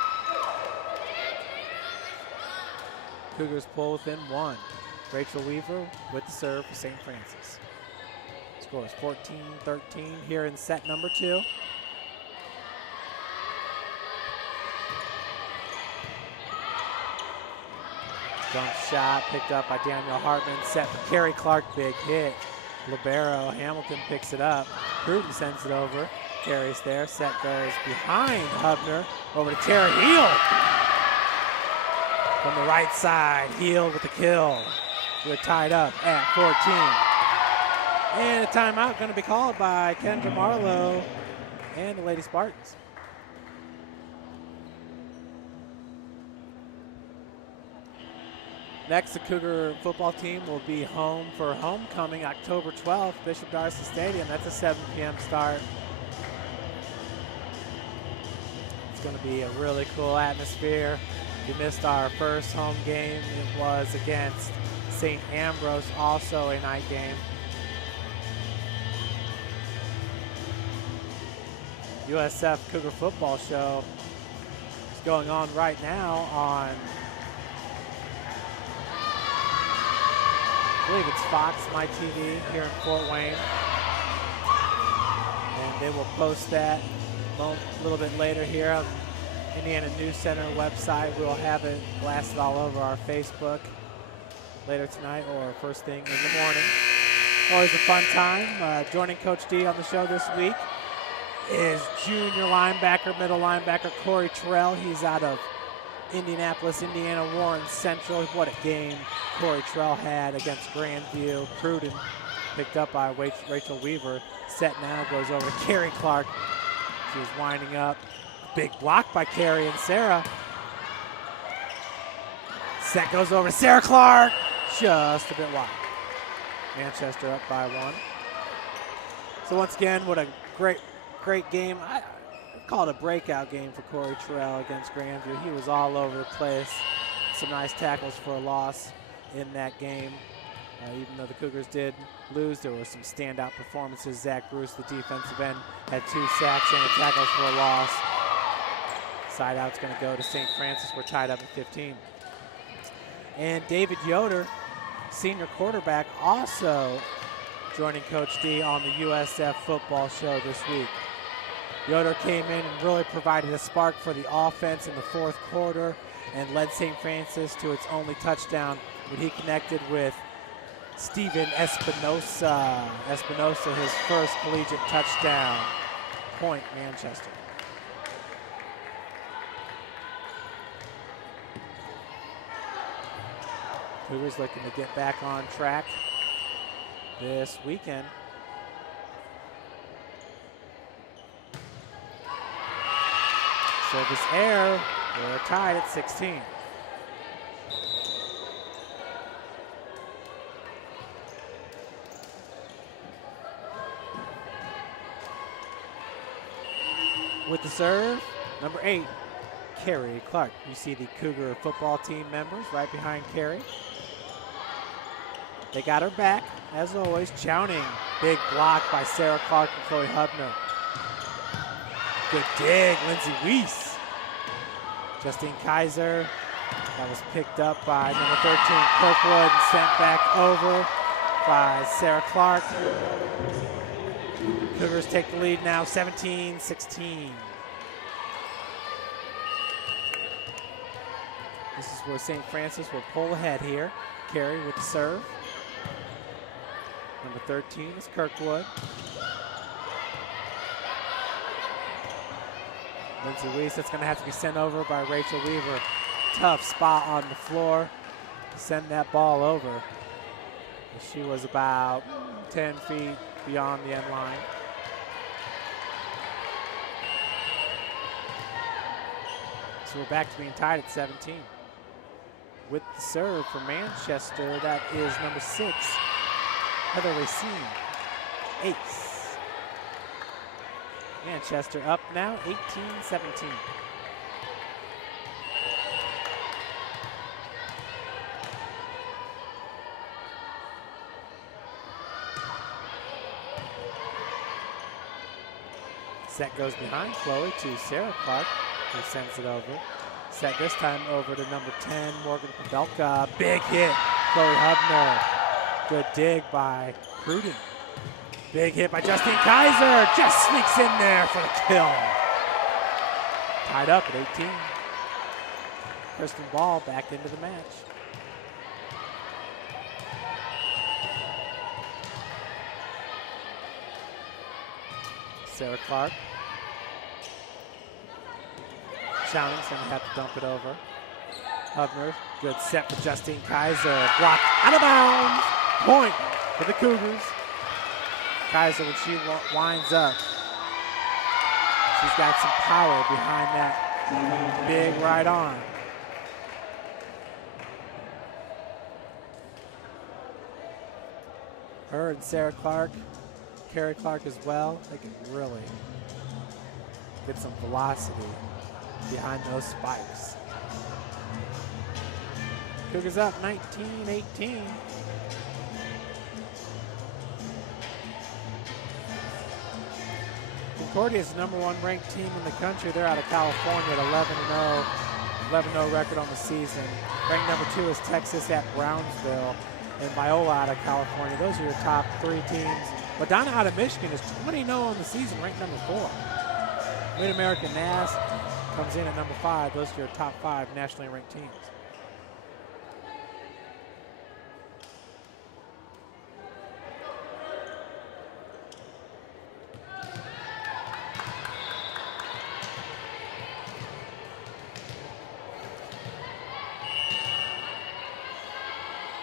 Cougars pull within 1. Rachel Weaver with the serve for St. Francis. Score is 14-13 here in set number 2. Dump shot picked up by Danielle Hartman. Set for Carrie Clark, big hit. Libero Hamilton picks it up. Pruden sends it over. Carrie's there. Set goes behind Hubner over to Tara Heald. From the right side, Heald with the kill. We're tied up at 14. And a timeout going to be called by Kendra Marlowe and the Lady Spartans. Next, the Cougar football team will be home for homecoming October 12th, Bishop Darcy Stadium. That's a 7 p.m. start. It's going to be a really cool atmosphere. If you missed our first home game, it was against St. Ambrose, also a night game. USF Cougar Football Show is going on right now on, I believe it's Fox My TV here in Fort Wayne. And they will post that a little bit later here on Indiana News Center website. We'll have it blasted all over our Facebook later tonight or first thing in the morning. Always a fun time. Joining Coach D on the show this week is junior linebacker, middle linebacker Corey Terrell. He's out of Indianapolis, Indiana, Warren Central. What a game Corey Terrell had against Grandview. Pruden picked up by Rachel Weaver. Set now goes over to Carrie Clark. She was winding up. Big block by Carrie and Sarah. Set goes over to Sarah Clark. Just a bit wide. Manchester up by 1. So once again, what a great game. I call it a breakout game for Corey Terrell against Grandview. He was all over the place. Some nice tackles for a loss in that game. Even though the Cougars did lose, there were some standout performances. Zach Bruce, the defensive end, had 2 sacks and a tackle for a loss. Side out's going to go to St. Francis. We're tied up at 15. And David Yoder, senior quarterback, also joining Coach D on the USF football show this week. Yoder came in and really provided a spark for the offense in the 4th quarter and led St. Francis to its only touchdown when he connected with Steven Espinosa. Espinosa, his first collegiate touchdown. Point, Manchester. Cougars looking to get back on track this weekend. Service error. We're tied at 16. With the serve, number 8, Carrie Clark. You see the Cougar football team members right behind Carrie. They got her back, as always. Chowning, big block by Sarah Clark and Chloe Hubner. Good dig, Lindsey Weiss. Justine Kaiser, that was picked up by number 13, Kirkwood, and sent back over by Sarah Clark. Cougars take the lead now, 17-16. This is where St. Francis will pull ahead here. Carey with the serve. Number 13 is Kirkwood. Lindsey Weiss, that's going to have to be sent over by Rachel Weaver. Tough spot on the floor to send that ball over. She was about 10 feet beyond the end line. So we're back to being tied at 17. With the serve for Manchester, that is number 6, Heather Racine. Ace. Manchester up now, 18-17. Set goes behind Chloe to Sarah Clark, who sends it over. Set this time over to number 10, Morgan Pavelka. Big hit, Chloe Hubner. Good dig by Pruden. Big hit by Justine Kaiser. Just sneaks in there for the kill. Tied up at 18. Kristen Ball back into the match. Sarah Clark. Chowning's going to have to dump it over. Hubner, good set for Justine Kaiser. Blocked out of bounds. Point for the Cougars. Kaiser, when she winds up, she's got some power behind that big right arm. Her and Sarah Clark, Carrie Clark as well, they can really get some velocity behind those spikes. Cougars up 19-18. Concordia is the #1 ranked team in the country. They're out of California at 11-0. 11-0 record on the season. Ranked #2 is Texas at Brownsville, and Viola out of California. Those are your top 3 teams. Madonna out of Michigan is 20-0 on the season, ranked #4. Mid-American NAS comes in at #5. Those are your top 5 nationally ranked teams.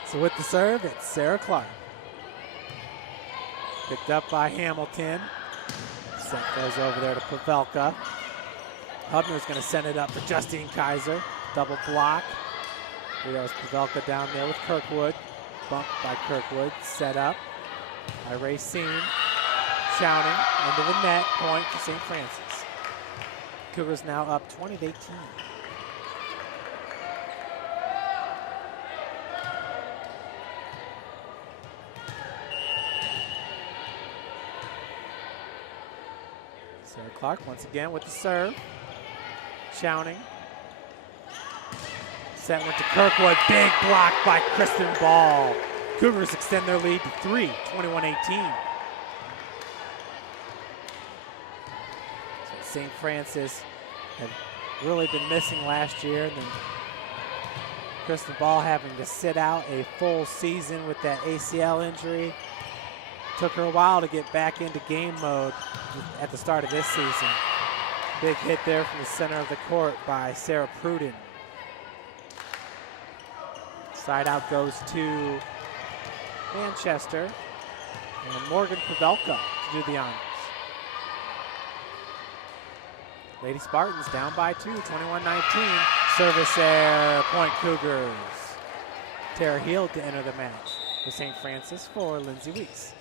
So with the serve, it's Sarah Clark. Picked up by Hamilton. Set goes over there to Pavelka. Hubner's going to send it up for Justine Kaiser. Double block. Here goes Pavelka down there with Kirkwood. Bumped by Kirkwood. Set up by Racine. Shouting into the net. Point for St. Francis. Cougars now up 20-18. Sarah Clark once again with the serve. Chowning. Set went to Kirkwood. Big block by Kristen Ball. Cougars extend their lead to 3, 21-18. So St. Francis had really been missing last year. And then Kristen Ball having to sit out a full season with that ACL injury. Took her a while to get back into game mode at the start of this season. Big hit there from the center of the court by Sarah Pruden. Side out goes to Manchester. And Morgan Pavelka to do the honors. Lady Spartans down by 2, 21-19. Service error, point Cougars. Tara Heald to enter the match for St. Francis for Lindsay Weeks.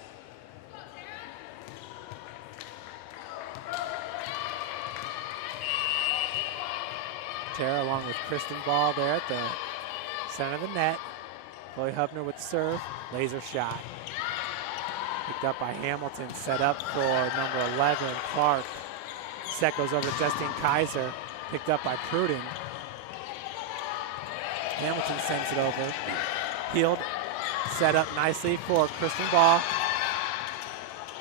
Tara along with Kristen Ball there at the center of the net. Chloe Hubner with the serve, laser shot. Picked up by Hamilton, set up for number 11, Clark. Set goes over to Justine Kaiser, picked up by Pruden. Hamilton sends it over. Heald set up nicely for Kristen Ball.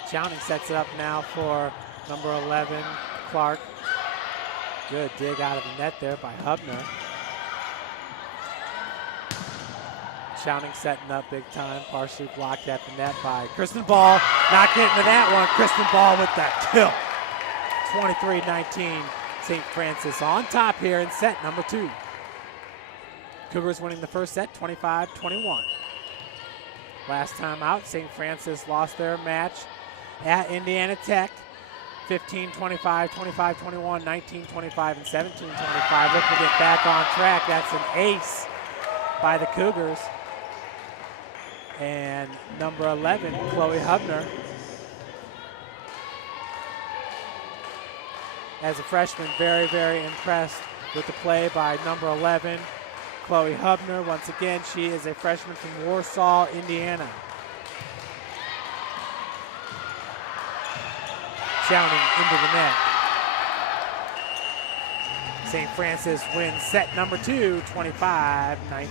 Chowning sets it up now for number 11, Clark. Good dig out of the net there by Hubner. Chowning setting up big time, partially blocked at the net by Kristen Ball. Not getting to that one. Kristen Ball with that tilt. 23-19, St. Francis on top here in set number 2. Cougars winning the first set, 25-21. Last time out, St. Francis lost their match at Indiana Tech. 15-25, 25-21, 19-25, and 17-25. Looking to get back on track. That's an ace by the Cougars. And number 11, Chloe Hubner. As a freshman, very, very impressed with the play by number 11, Chloe Hubner. Once again, she is a freshman from Warsaw, Indiana. Chowning into the net. St. Francis wins set number 2, 25-19.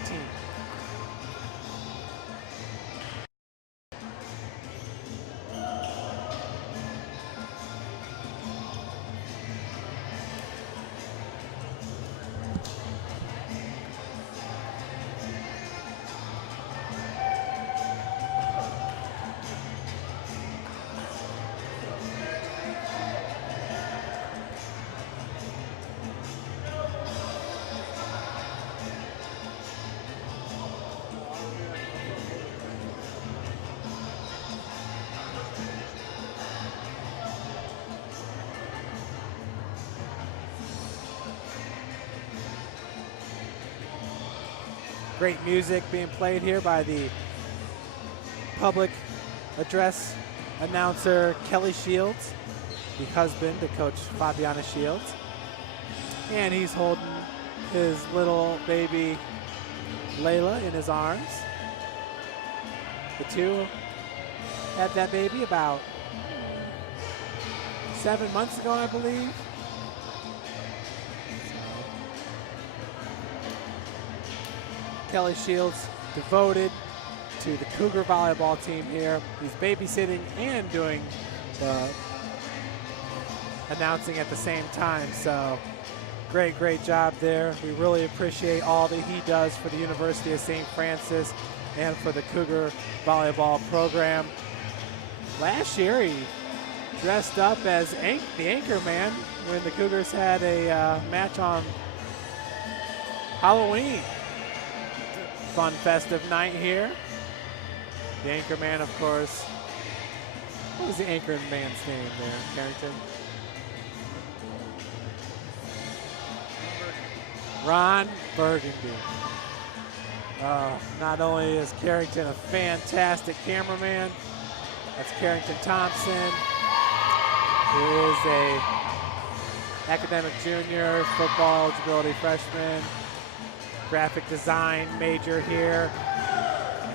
Great music being played here by the public address announcer Kelly Shields, the husband to Coach Fabiana Shields. And he's holding his little baby Layla in his arms. The two had that baby about 7 months ago, I believe. Kelly Shields devoted to the Cougar volleyball team here. He's babysitting and doing the announcing at the same time. So great job there. We really appreciate all that he does for the University of St. Francis and for the Cougar volleyball program. Last year he dressed up as the anchor man when the Cougars had a match on Halloween. Fun festive night here. The anchor man, of course. What was the anchor man's name there, Carrington? Ron Burgundy. Not only is Carrington a fantastic cameraman, that's Carrington Thompson, who is a academic junior, football eligibility freshman, graphic design major here.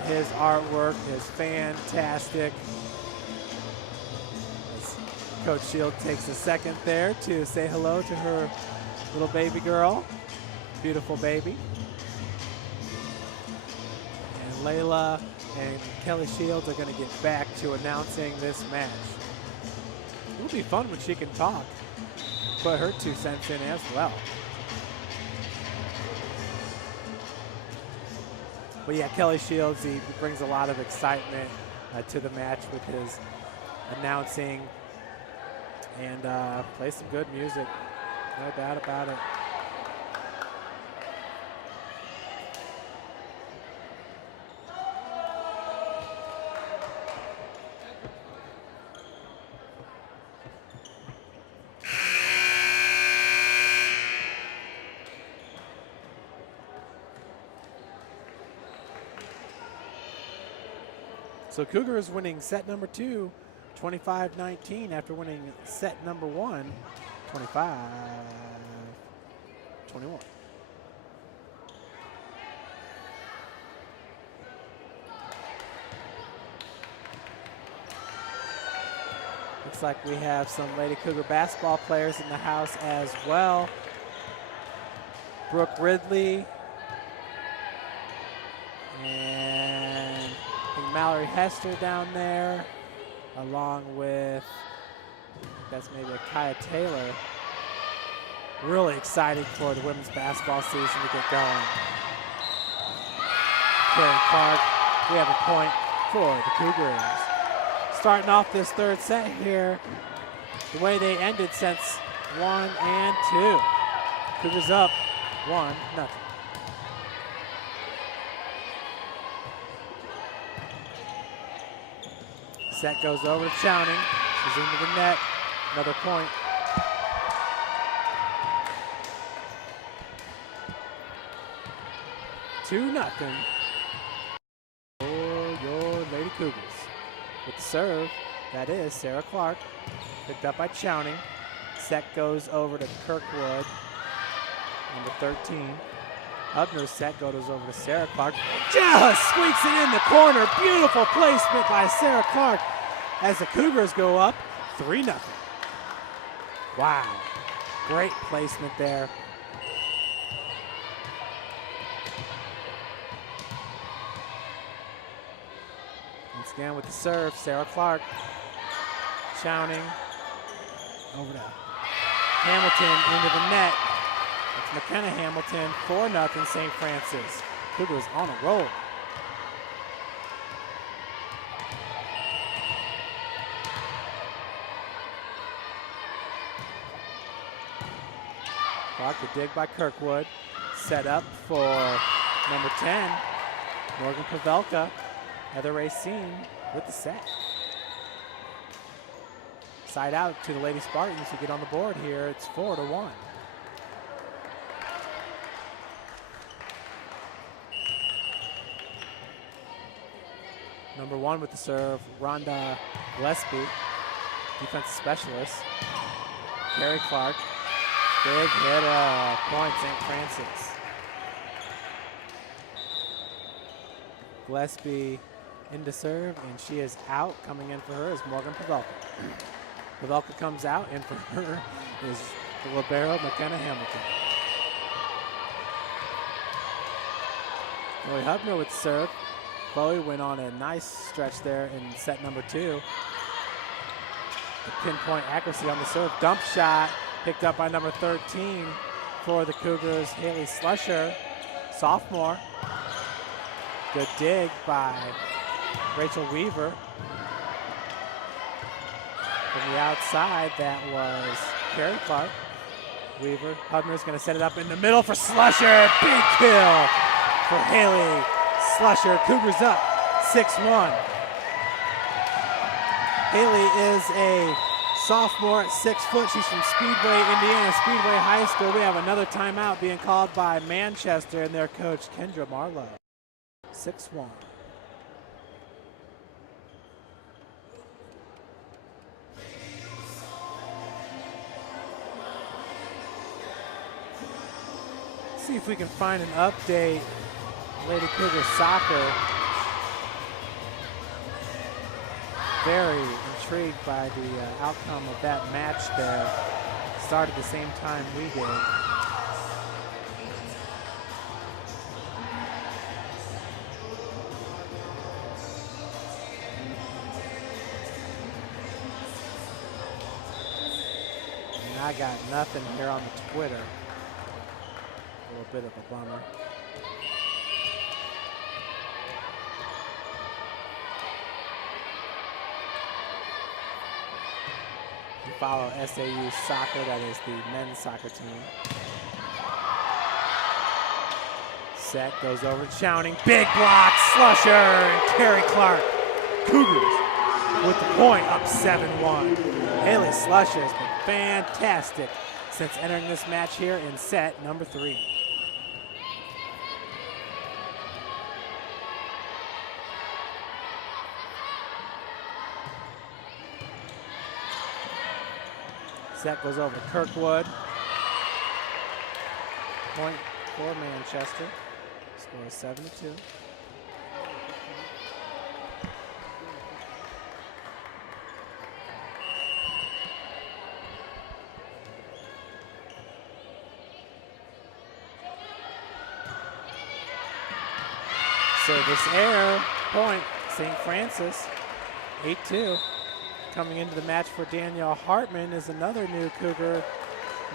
His artwork is fantastic. As Coach Shield takes a second there to say hello to her little baby girl. Beautiful baby. And Layla and Kelly Shields are going to get back to announcing this match. It'll be fun when she can talk. Put her 2 cents in as well. But yeah, Kelly Shields, he brings a lot of excitement to the match with his announcing and plays some good music. No doubt about it. So Cougar is winning set number 2, 25-19, after winning set number 1, 25-21. Looks like we have some Lady Cougar basketball players in the house as well. Brooke Ridley and Mallory Hester down there, along with, that's maybe a Kaya Taylor. Really excited for the women's basketball season to get going. Karen Clark, we have a point for the Cougars. Starting off this third set here, the way they ended sets 1 and 2. Cougars up 1-0. Set goes over to Chowning. She's into the net. Another point. Two nothing for your Lady Cougars. With the serve, that is Sarah Clark. Picked up by Chowning. Set goes over to Kirkwood, number 13. Hubner's set goes over to Sarah Clark. Just squeaks it in the corner. Beautiful placement by Sarah Clark as the Cougars go up 3-0. Wow, great placement there. Once again with the serve, Sarah Clark. Chowning over to Hamilton into the net. It's McKenna Hamilton, 4-0 St. Francis. Cougars on a roll. Clark, the dig by Kirkwood. Set up for number 10, Morgan Pavelka. Heather Racine with the set. Side out to the Lady Spartans who get on the board here. It's 4-1. Number 1 with the serve, Rhonda Gillespie, defensive specialist. Carrie Clark, big hit, point, St. Francis. Gillespie into serve, and she is out. Coming in for her is Morgan Pavelka. Pavelka comes out, and for her is the libero, McKenna Hamilton. Chloe Hubner with the serve. Chloe went on a nice stretch there in set number 2. The pinpoint accuracy on the serve. Dump shot picked up by number 13 for the Cougars, Haley Slusher, sophomore. Good dig by Rachel Weaver. From the outside, that was Carrie Clark. Weaver, Hubner's gonna set it up in the middle for Slusher. Big kill for Haley Slusher. Cougars up 6-1. Haley is a sophomore at 6 foot. She's from Speedway, Indiana, Speedway High School. We have another timeout being called by Manchester and their coach, Kendra Marlowe. 6-1. See if we can find an update. Lady Cougar soccer. Very intrigued by the outcome of that match there. Started the same time we did. And I got nothing here on the Twitter. A little bit of a bummer. You follow SAU soccer, that is the men's soccer team. Set goes over to Chowning. Big block, Slusher, and Carrie Clark. Cougars with the point, up 7-1. Haley Slusher has been fantastic since entering this match here in set number 3. Set goes over to Kirkwood. Point for Manchester. Score is 7-2. Service error, point, St. Francis, 8-2. Coming into the match for Danielle Hartman is another new Cougar.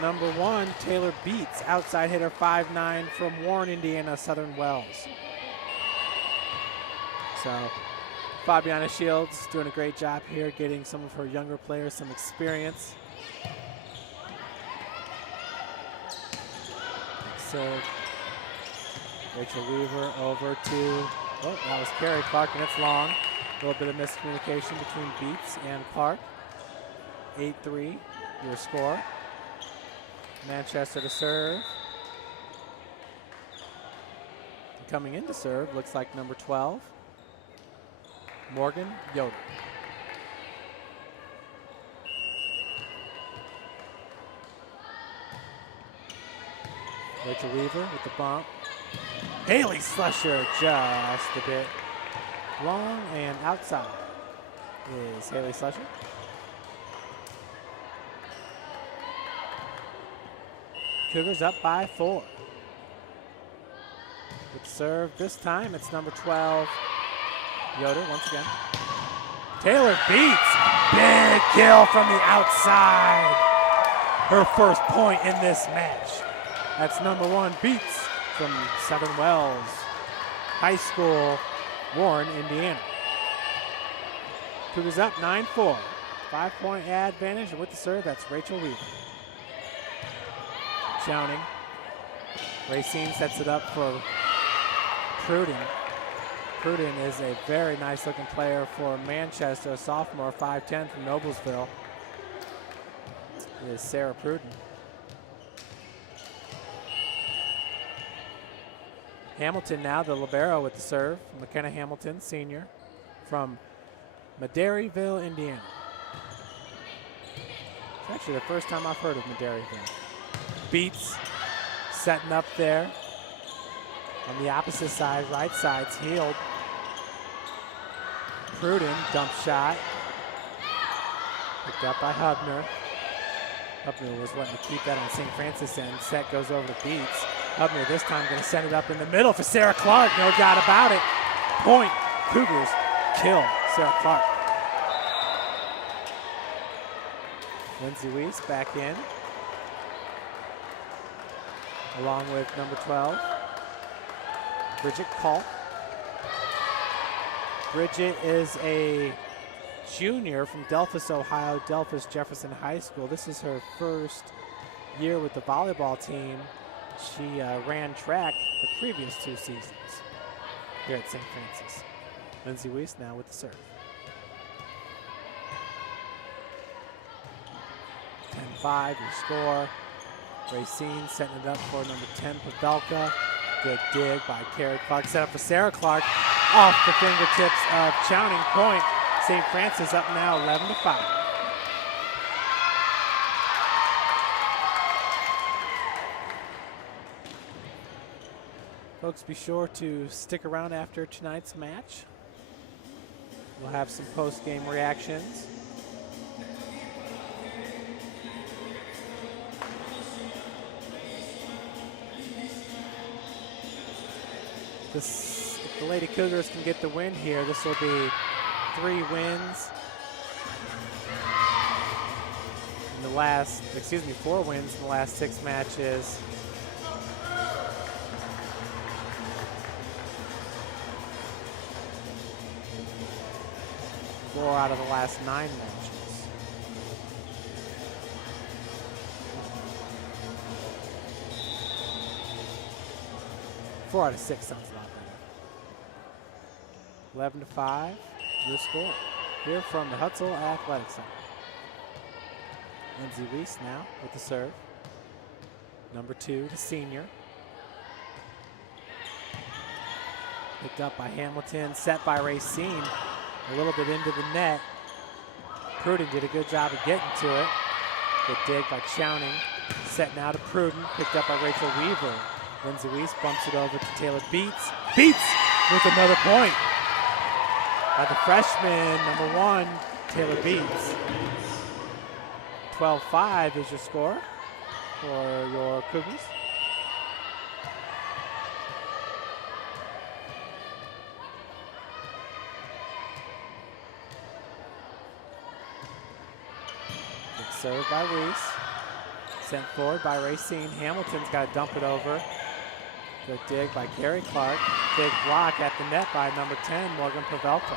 Number 1, Taylor Beats, outside hitter, 5'9", from Warren, Indiana, Southern Wells. So Fabiana Shields doing a great job here, getting some of her younger players some experience. Serve. Rachel Weaver over to, oh, that was Carrie Clark, and it's long. A little bit of miscommunication between Beats and Clark. 8-3, your score. Manchester to serve. Coming in to serve, looks like number 12, Morgan Yoder. Rachel Weaver with the bump. Haley Slusher just a bit long, and outside is Haley Slusher. Cougars up by 4. With serve this time, it's number 12, Yoder once again. Taylor Beats, big kill from the outside. Her first point in this match. That's number 1, Beats from Southern Wells High School, Warren, Indiana. Cougars up 9-4. 5-point advantage, and with the serve, that's Rachel Weaver. Chowning. Racine sets it up for Pruden. Pruden is a very nice looking player for Manchester, a sophomore, 5'10", from Noblesville. It is Sarah Pruden. Hamilton now, the libero with the serve. McKenna Hamilton, senior, from Madairyville, Indiana. It's actually the first time I've heard of Madairyville. Beats, setting up there. On the opposite side, right side's healed. Pruden, dump shot. Picked up by Hubner. Hubner was wanting to keep that on St. Francis end. Set goes over to Beats. Hubner this time going to send it up in the middle for Sarah Clark. No doubt about it. Point. Cougars kill Sarah Clark. Lindsay Weiss back in. Along with number 12, Bridget Culp. Bridget is a junior from Delphus, Ohio, Delphus Jefferson High School. This is her first year with the volleyball team. She ran track the previous 2 seasons here at St. Francis. Lindsay Weiss now with the serve. 10-5, your score. Racine setting it up for number 10, Pavelka. Good dig by Carrie Clark. Set up for Sarah Clark. Off the fingertips of Chowning. Point. St. Francis up now 11-5. Folks, be sure to stick around after tonight's match. We'll have some post-game reactions. If the Lady Cougars can get the win here, this will be 3 wins in the last, 4 wins in the last 6 matches. Four out of the last 9 matches. Four out of 6 sounds a lot better. 11-5, your score. Here from the Hutzel Athletic Center. Lindsay Weiss now with the serve. Number 2, the senior. Picked up by Hamilton, set by Racine. A little bit into the net. Pruden did a good job of getting to it. Good dig by Chowning. Set now to Pruden, picked up by Rachel Weaver. Lindsay Weiss bumps it over to Taylor Beats. Beats with another point by the freshman, number 1, Taylor Beats. 12-5 is your score for your Cougars. Served by Weiss. Sent forward by Racine. Hamilton's got to dump it over. Good dig by Carrie Clark. Big block at the net by number 10, Morgan Pavelka.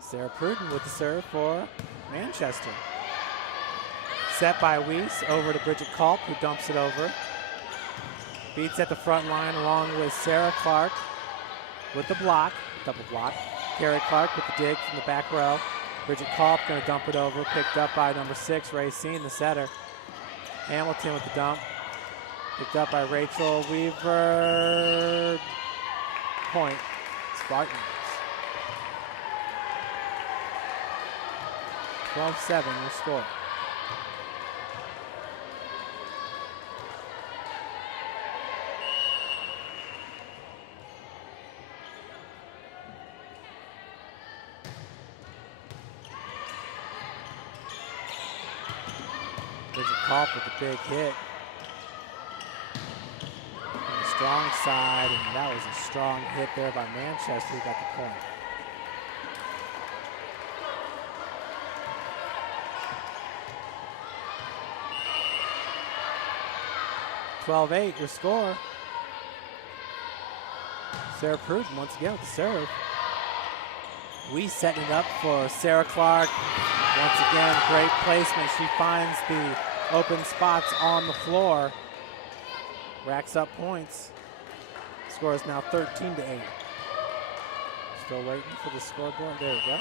Sarah Pruden with the serve for Manchester. Set by Weiss over to Bridget Culp, who dumps it over. Beats at the front line along with Sarah Clark with the block, double block. Carrie Clark with the dig from the back row. Bridget Culp going to dump it over, picked up by number 6, Racine, the setter. Hamilton with the dump, picked up by Rachel Weaver. Point, Spartans. 12-7 your score. Bridget Culp with a big hit. On the strong side, and that was a strong hit there by Manchester, who got the point. (12-8) your score. Sarah Pruden once again with the serve. Weiss setting it up for Sarah Clark. Once again, great placement. She finds the open spots on the floor. Racks up points. Score is now 13-8. Still waiting for the scoreboard. There we go.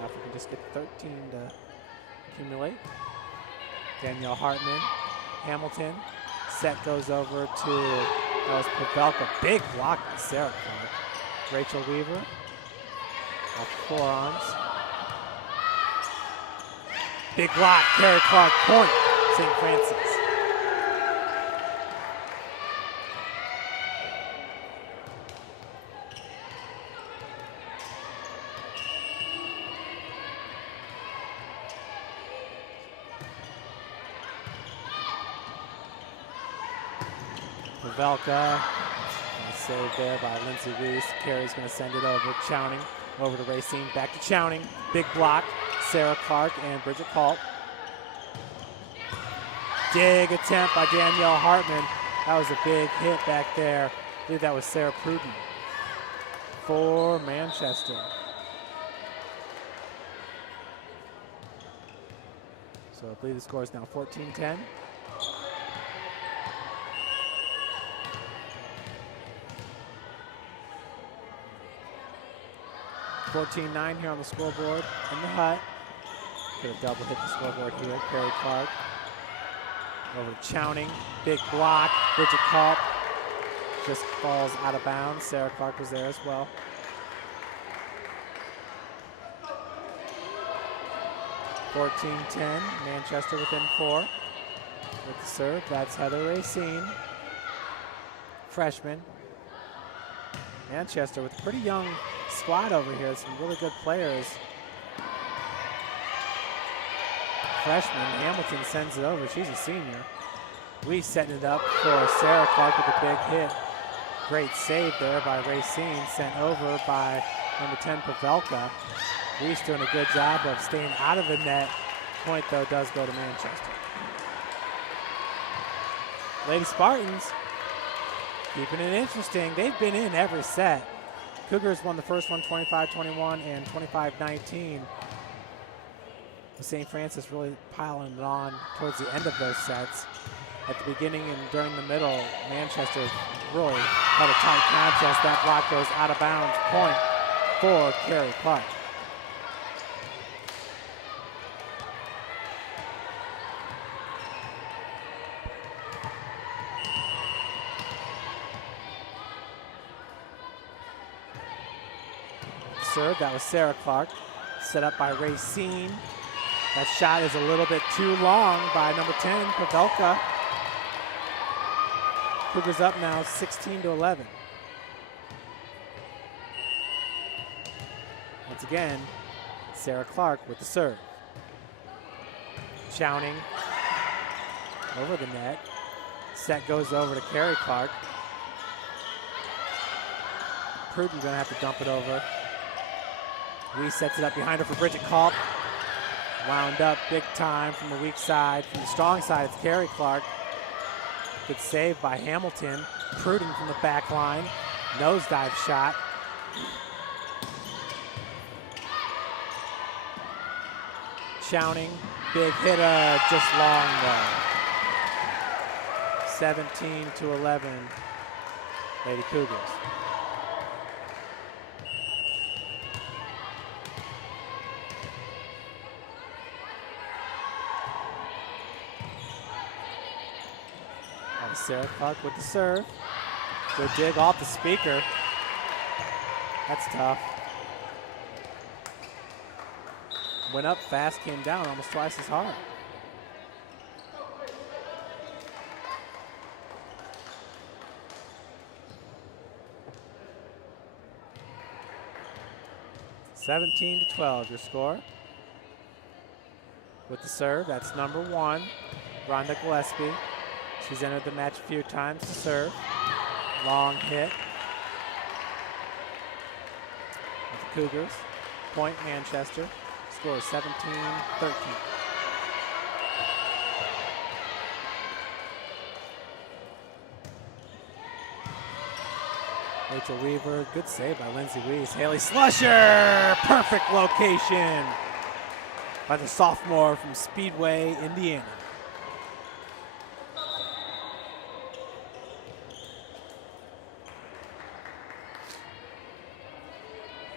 Now if we can just get 13 to accumulate. Danielle Hartman, Hamilton. Set goes over to, that was Pavelka. Big block by Sarah Clark. Rachel Weaver, off the forearms. Big block, Carrie Clark, point, St. Francis. Pavelka, saved there by Lindsay Reese. Carey's going to send it over. Chowning over to Racine. Back to Chowning. Big block. Sarah Clark and Bridget Kalt. Dig attempt by Danielle Hartman. That was a big hit back there. I believe that was Sarah Pruden for Manchester. So I believe the score is now 14-10. 14-9 here on the scoreboard in the hut. Could have double hit the scoreboard here. Carrie Clark over to Chowning. Big block. Bridget Culp just falls out of bounds. Sarah Clark was there as well. (14-10). Manchester within 4. With the serve, that's Heather Racine. Freshman. Manchester with a pretty young squad over here. Some really good players. Freshman, Hamilton sends it over. She's a senior. We setting it up for Sarah Clark with a big hit. Great save there by Racine, sent over by number 10, Pavelka. Reese doing a good job of staying out of the net. Point, though, does go to Manchester. Lady Spartans keeping it interesting. They've been in every set. Cougars won the first one 25-21 and 25-19. St. Francis really piling it on towards the end of those sets. At the beginning and during the middle, Manchester really had a tight contest. That block goes out of bounds. Point for Carrie Clark. Serve, that was Sarah Clark. Set up by Racine. That shot is a little bit too long by number 10, Pavelka. Cougars up now 16-11. Once again, Sarah Clark with the serve. Chowning over the net. Set goes over to Carrie Clark. Pruden gonna have to dump it over. Lee sets it up behind her for Bridget Culp. Wound up big time from the weak side. From the strong side, it's Carrie Clark. Good save by Hamilton. Pruden from the back line. Nosedive shot. Chowning, big hitter, just long though. 17-11, Lady Cougars. Sarah Clark with the serve. Good dig off the speaker. That's tough. Went up fast, came down almost twice as hard. (17-12) your score. With the serve, that's number 1, Rhonda Gillespie. She's entered the match a few times to serve. Long hit. With the Cougars. Point Manchester. Score is 17-13. Rachel Weaver, good save by Lindsay Weiss. Haley Slusher, perfect location by the sophomore from Speedway, Indiana.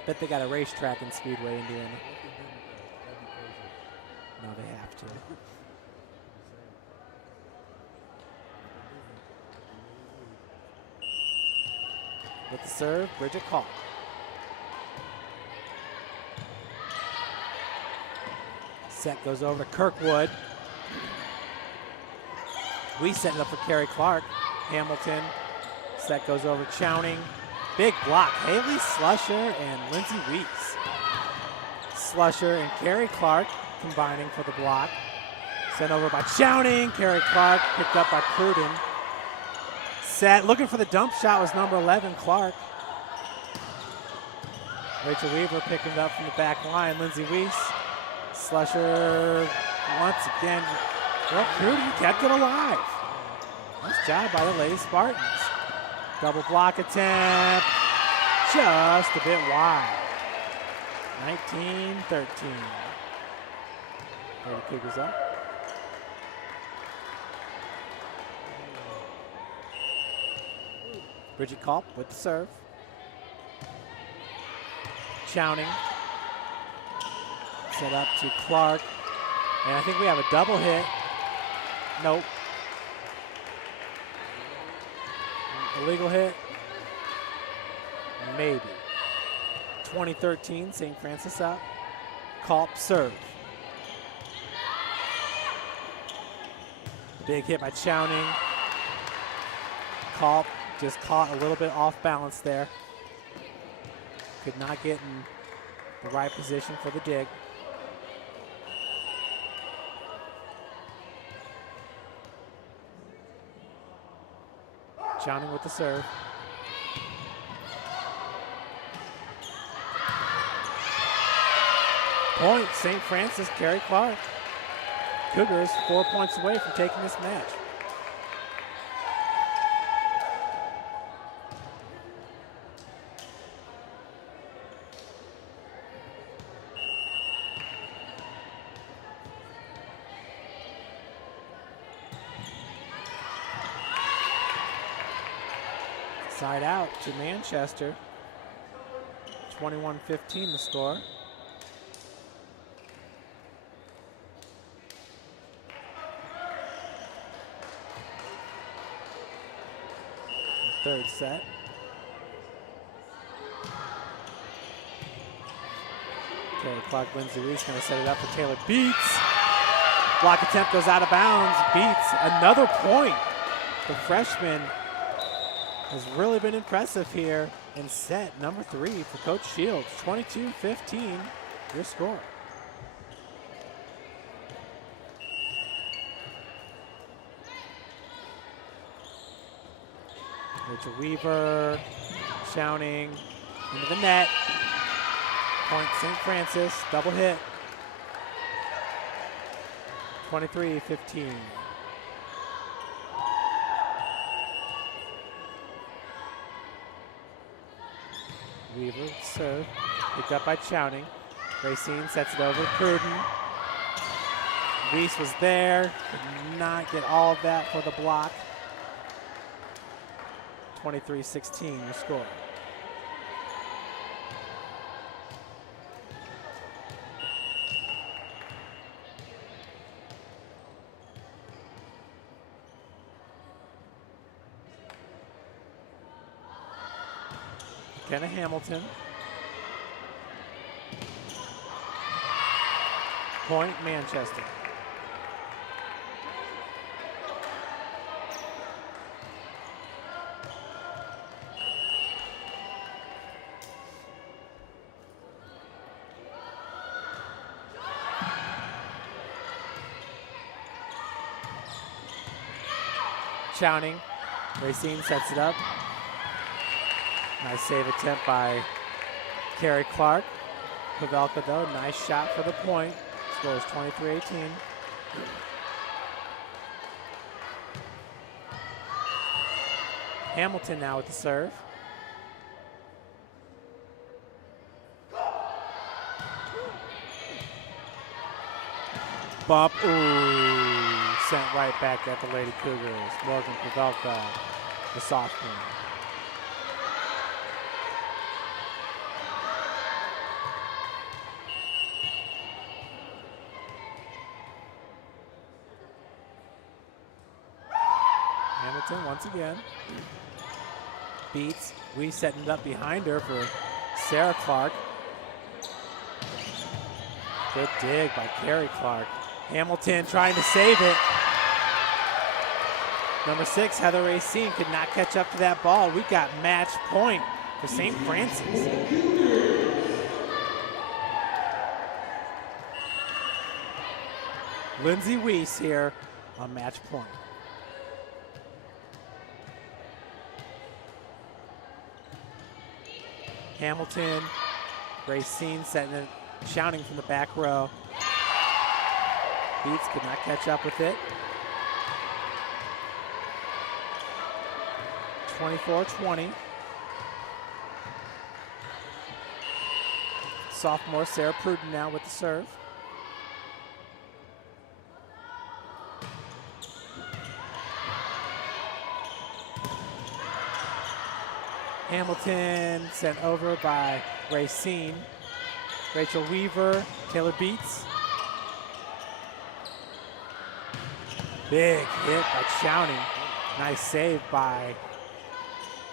Bet they got a racetrack in Speedway, Indiana. No, they have to. With the serve, Bridget Call. Set goes over to Kirkwood. We set it up for Carrie Clark. Hamilton. Set goes over Chowning. Big block. Haley Slusher and Lindsay Weeks. Slusher and Carrie Clark combining for the block. Sent over by Chowning. Carrie Clark picked up by Cruden. Set looking for the dump shot was number 11, Clark. Rachel Weaver picking it up from the back line. Lindsay Weiss. Slusher once again. Well, Cruden kept it alive. Nice job by the Lady Spartans. Double block attempt. Just a bit wide. 19-13. Lady Cougars up. Bridget Culp with the serve. Chowning. Set up to Clark. And I think we have a double hit. Nope. Illegal hit. Maybe. 2013, St. Francis up. Culp serve. Big hit by Chowning. Culp just caught a little bit off balance there. Could not get in the right position for the dig. Chowning with the serve. Point, St. Francis, Carrie Clark. Cougars 4 points away from taking this match. Side out to Manchester. 21-15 the score. Third set. Okay, Clark Lindsay Reese going to set it up for Taylor Beats. Block attempt goes out of bounds. Beats another point. The freshman has really been impressive here in set number 3 for Coach Shields. 22-15, your score. Rachel Weaver, Chowning into the net. Point St. Francis, double hit. 23-15. Weaver serve, picked up by Chowning. Racine sets it over to Cruden. Weiss was there, did not get all of that for the block. 23-16 your score. Kenna Hamilton. Point Manchester. Chowning. Racine sets it up. Nice save attempt by Carrie Clark. Pavelka, though, nice shot for the point. Score is 23-18. Hamilton now with the serve. Bump, ooh, sent right back at the Lady Cougars. Morgan Pavelka, the sophomore. Hamilton once again. Beats. We setting it up behind her for Sarah Clark. Good dig by Carrie Clark. Hamilton trying to save it. Number 6, Heather Racine, could not catch up to that ball. We got match point for St. Francis. Lindsay Weiss here on match point. Hamilton, Racine setting it, shouting from the back row. Beats could not catch up with it. 24-20. Sophomore Sarah Pruden now with the serve. Hamilton sent over by Racine. Rachel Weaver, Taylor Beats. Big hit by Chowning. Nice save by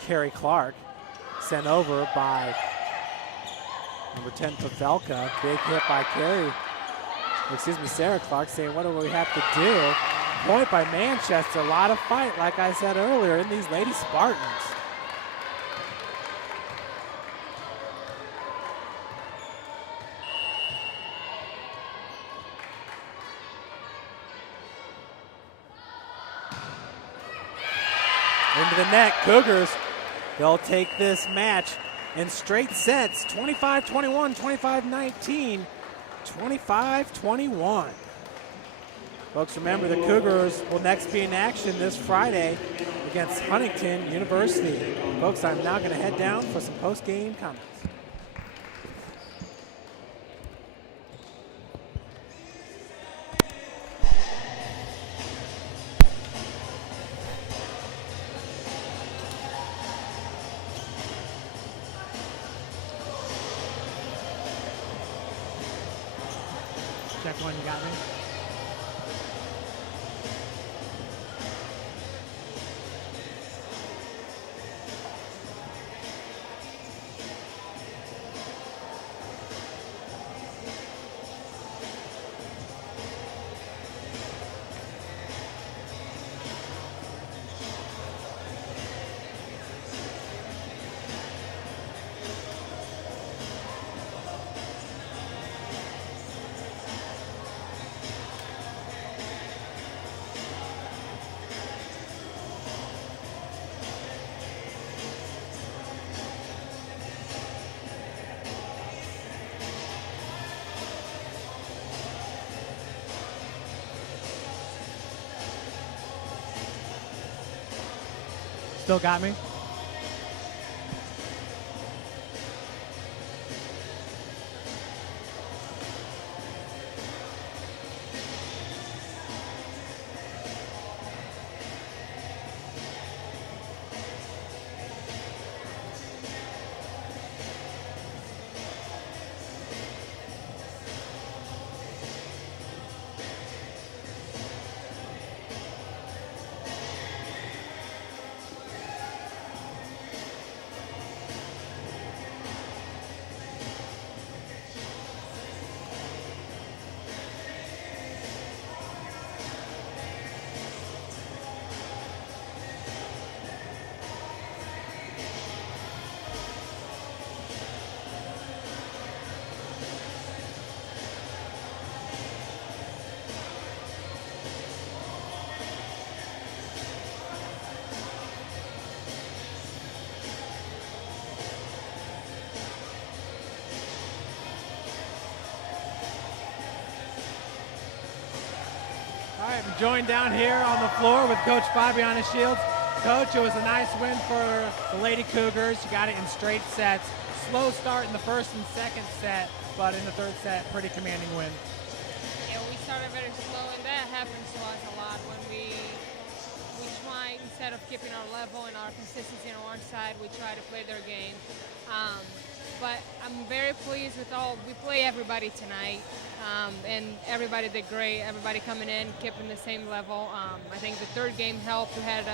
Carrie Clark. Sent over by number 10, Pavelka. Big hit by Sarah Clark, saying, what do we have to do? Point by Manchester. A lot of fight, like I said earlier, in these Lady Spartans. Into the net, Cougars, they'll take this match in straight sets, 25-21, 25-19, 25-21. Folks, remember the Cougars will next be in action this Friday against Huntington University. Folks, I'm now going to head down for some post-game comments. Check one, you got me? Still got me? All right, I'm joined down here on the floor with Coach Fabiana Shields. Coach, it was a nice win for the Lady Cougars. You got it in straight sets. Slow start in the first and second set, but in the third set, pretty commanding win. Yeah, we started very slow, and that happens to us a lot when we try instead of keeping our level and our consistency on our side, we try to play their game. But I'm very pleased with we play everybody tonight, and everybody did great. Everybody coming in, keeping the same level. I think the third game helped. We had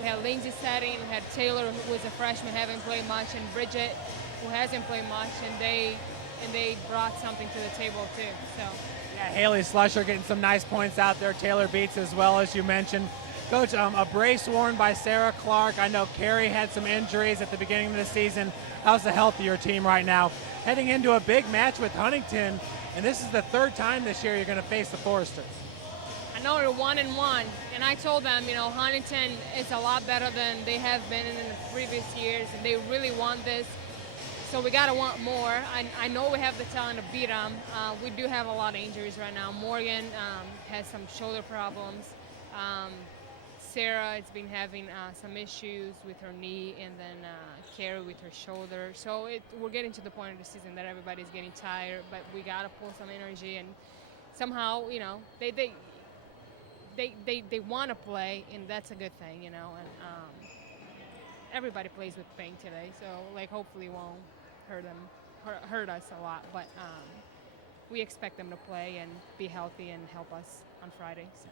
we had Lindsay setting, we had Taylor, who was a freshman, haven't played much, and Bridget, who hasn't played much, and they brought something to the table too. So. Yeah, Haley Slusher getting some nice points out there. Taylor Beats as well, as you mentioned. Coach, a brace worn by Sarah Clark. I know Carrie had some injuries at the beginning of the season. How's the health of your team right now? Heading into a big match with Huntington, and this is the third time this year you're going to face the Foresters. I know they're 1-1, and I told them, Huntington is a lot better than they have been in the previous years, and they really want this. So we gotta want more. I know we have the talent to beat them. We do have a lot of injuries right now. Morgan has some shoulder problems. Sarah has been having some issues with her knee, and then Carrie with her shoulder. So we're getting to the point of the season that everybody's getting tired, but we gotta pull some energy, and somehow, they want to play, and that's a good thing, And everybody plays with pain today, so hopefully it won't hurt us a lot. But we expect them to play and be healthy and help us on Friday. So.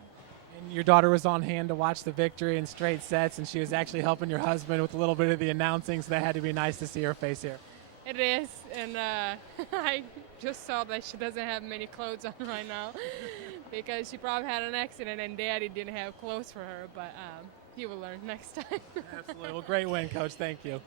And your daughter was on hand to watch the victory in straight sets, and she was actually helping your husband with a little bit of the announcing, so that had to be nice to see her face here. It is, and I just saw that she doesn't have many clothes on right now because she probably had an accident and Daddy didn't have clothes for her, but you will learn next time. Absolutely. Well, great win, Coach. Thank you.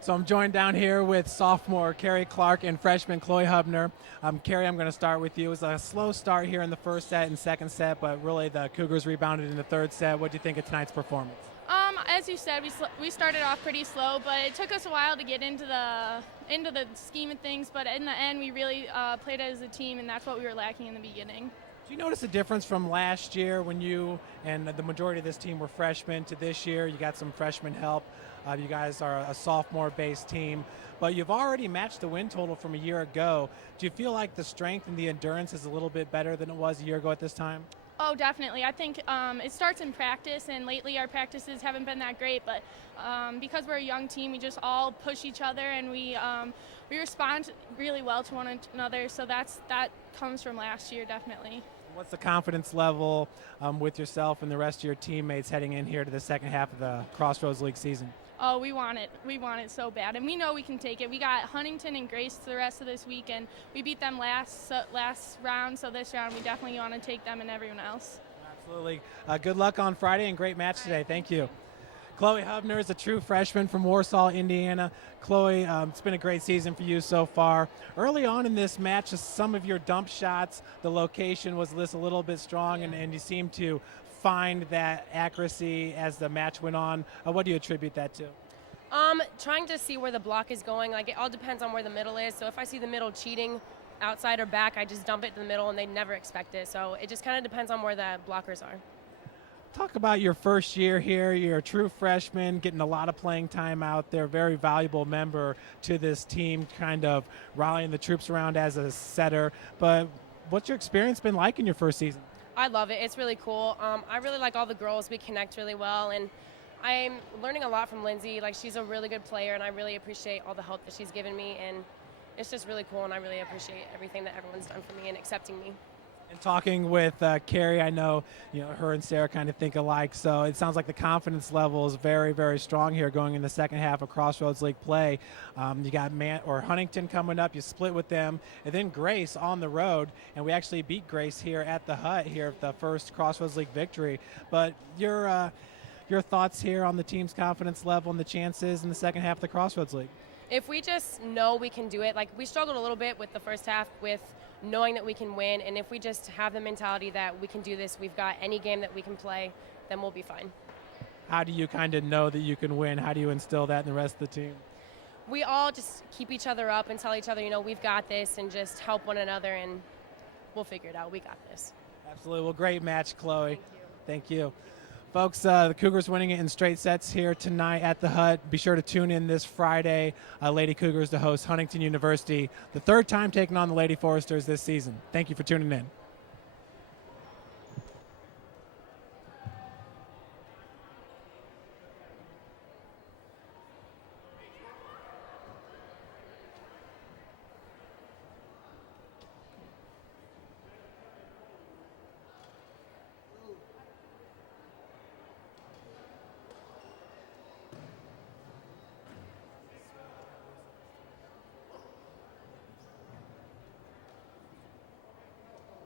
So I'm joined down here with sophomore Carrie Clark and freshman Chloe Hubner. Carrie, I'm going to start with you. It was a slow start here in the first set and second set, but really the Cougars rebounded in the third set. What do you think of tonight's performance? As you said, we started off pretty slow, but it took us a while to get into the scheme of things. But in the end, we really played as a team, and that's what we were lacking in the beginning. Do you notice a difference from last year when you and the majority of this team were freshmen to this year? You got some freshman help. You guys are a sophomore-based team, but you've already matched the win total from a year ago. Do you feel like the strength and the endurance is a little bit better than it was a year ago at this time? Oh, definitely. I think it starts in practice, and lately our practices haven't been that great, but because we're a young team, we just all push each other, and we respond really well to one another, so that comes from last year, definitely. What's the confidence level with yourself and the rest of your teammates heading in here to the second half of the Crossroads League season? Oh, we want it. We want it so bad, and we know we can take it. We got Huntington and Grace the rest of this week, and we beat them last round, so this round we definitely want to take them and everyone else. Absolutely. Good luck on Friday and great match today. Thank you. Chloe Hubner is a true freshman from Warsaw, Indiana. Chloe, it's been a great season for you so far. Early on in this match, some of your dump shots, the location was a little bit strong, and you seem to find that accuracy as the match went on. What do you attribute that to? Trying to see where the block is going. Like, it all depends on where the middle is. So if I see the middle cheating outside or back, I just dump it to the middle, and they never expect it. So it just kind of depends on where the blockers are. Talk about your first year here. You're a true freshman, getting a lot of playing time out there, very valuable member to this team, kind of rallying the troops around as a setter. But what's your experience been like in your first season? I love it. It's really cool. I really like all the girls. We connect really well, and I'm learning a lot from Lindsay. Like, she's a really good player, and I really appreciate all the help that she's given me, and it's just really cool, and I really appreciate everything that everyone's done for me and accepting me. And talking with Carrie, I know her and Sarah kind of think alike, so it sounds like the confidence level is very, very strong here going in the second half of Crossroads League play. You got Huntington coming up, you split with them, and then Grace on the road, and we actually beat Grace here at the Hut here at the first Crossroads League victory. But your thoughts here on the team's confidence level and the chances in the second half of the Crossroads League? If we just know we can do it, like, we struggled a little bit with the first half with knowing that we can win, and if we just have the mentality that we can do this, we've got any game that we can play, then we'll be fine. How do you kind of know that you can win? How do you instill that in the rest of the team? We all just keep each other up and tell each other, we've got this, and just help one another, and we'll figure it out. We got this. Absolutely. Well, great match, Chloe. Thank you. Folks, the Cougars winning it in straight sets here tonight at the Hut. Be sure to tune in this Friday. Lady Cougars to host Huntington University, the third time taking on the Lady Foresters this season. Thank you for tuning in.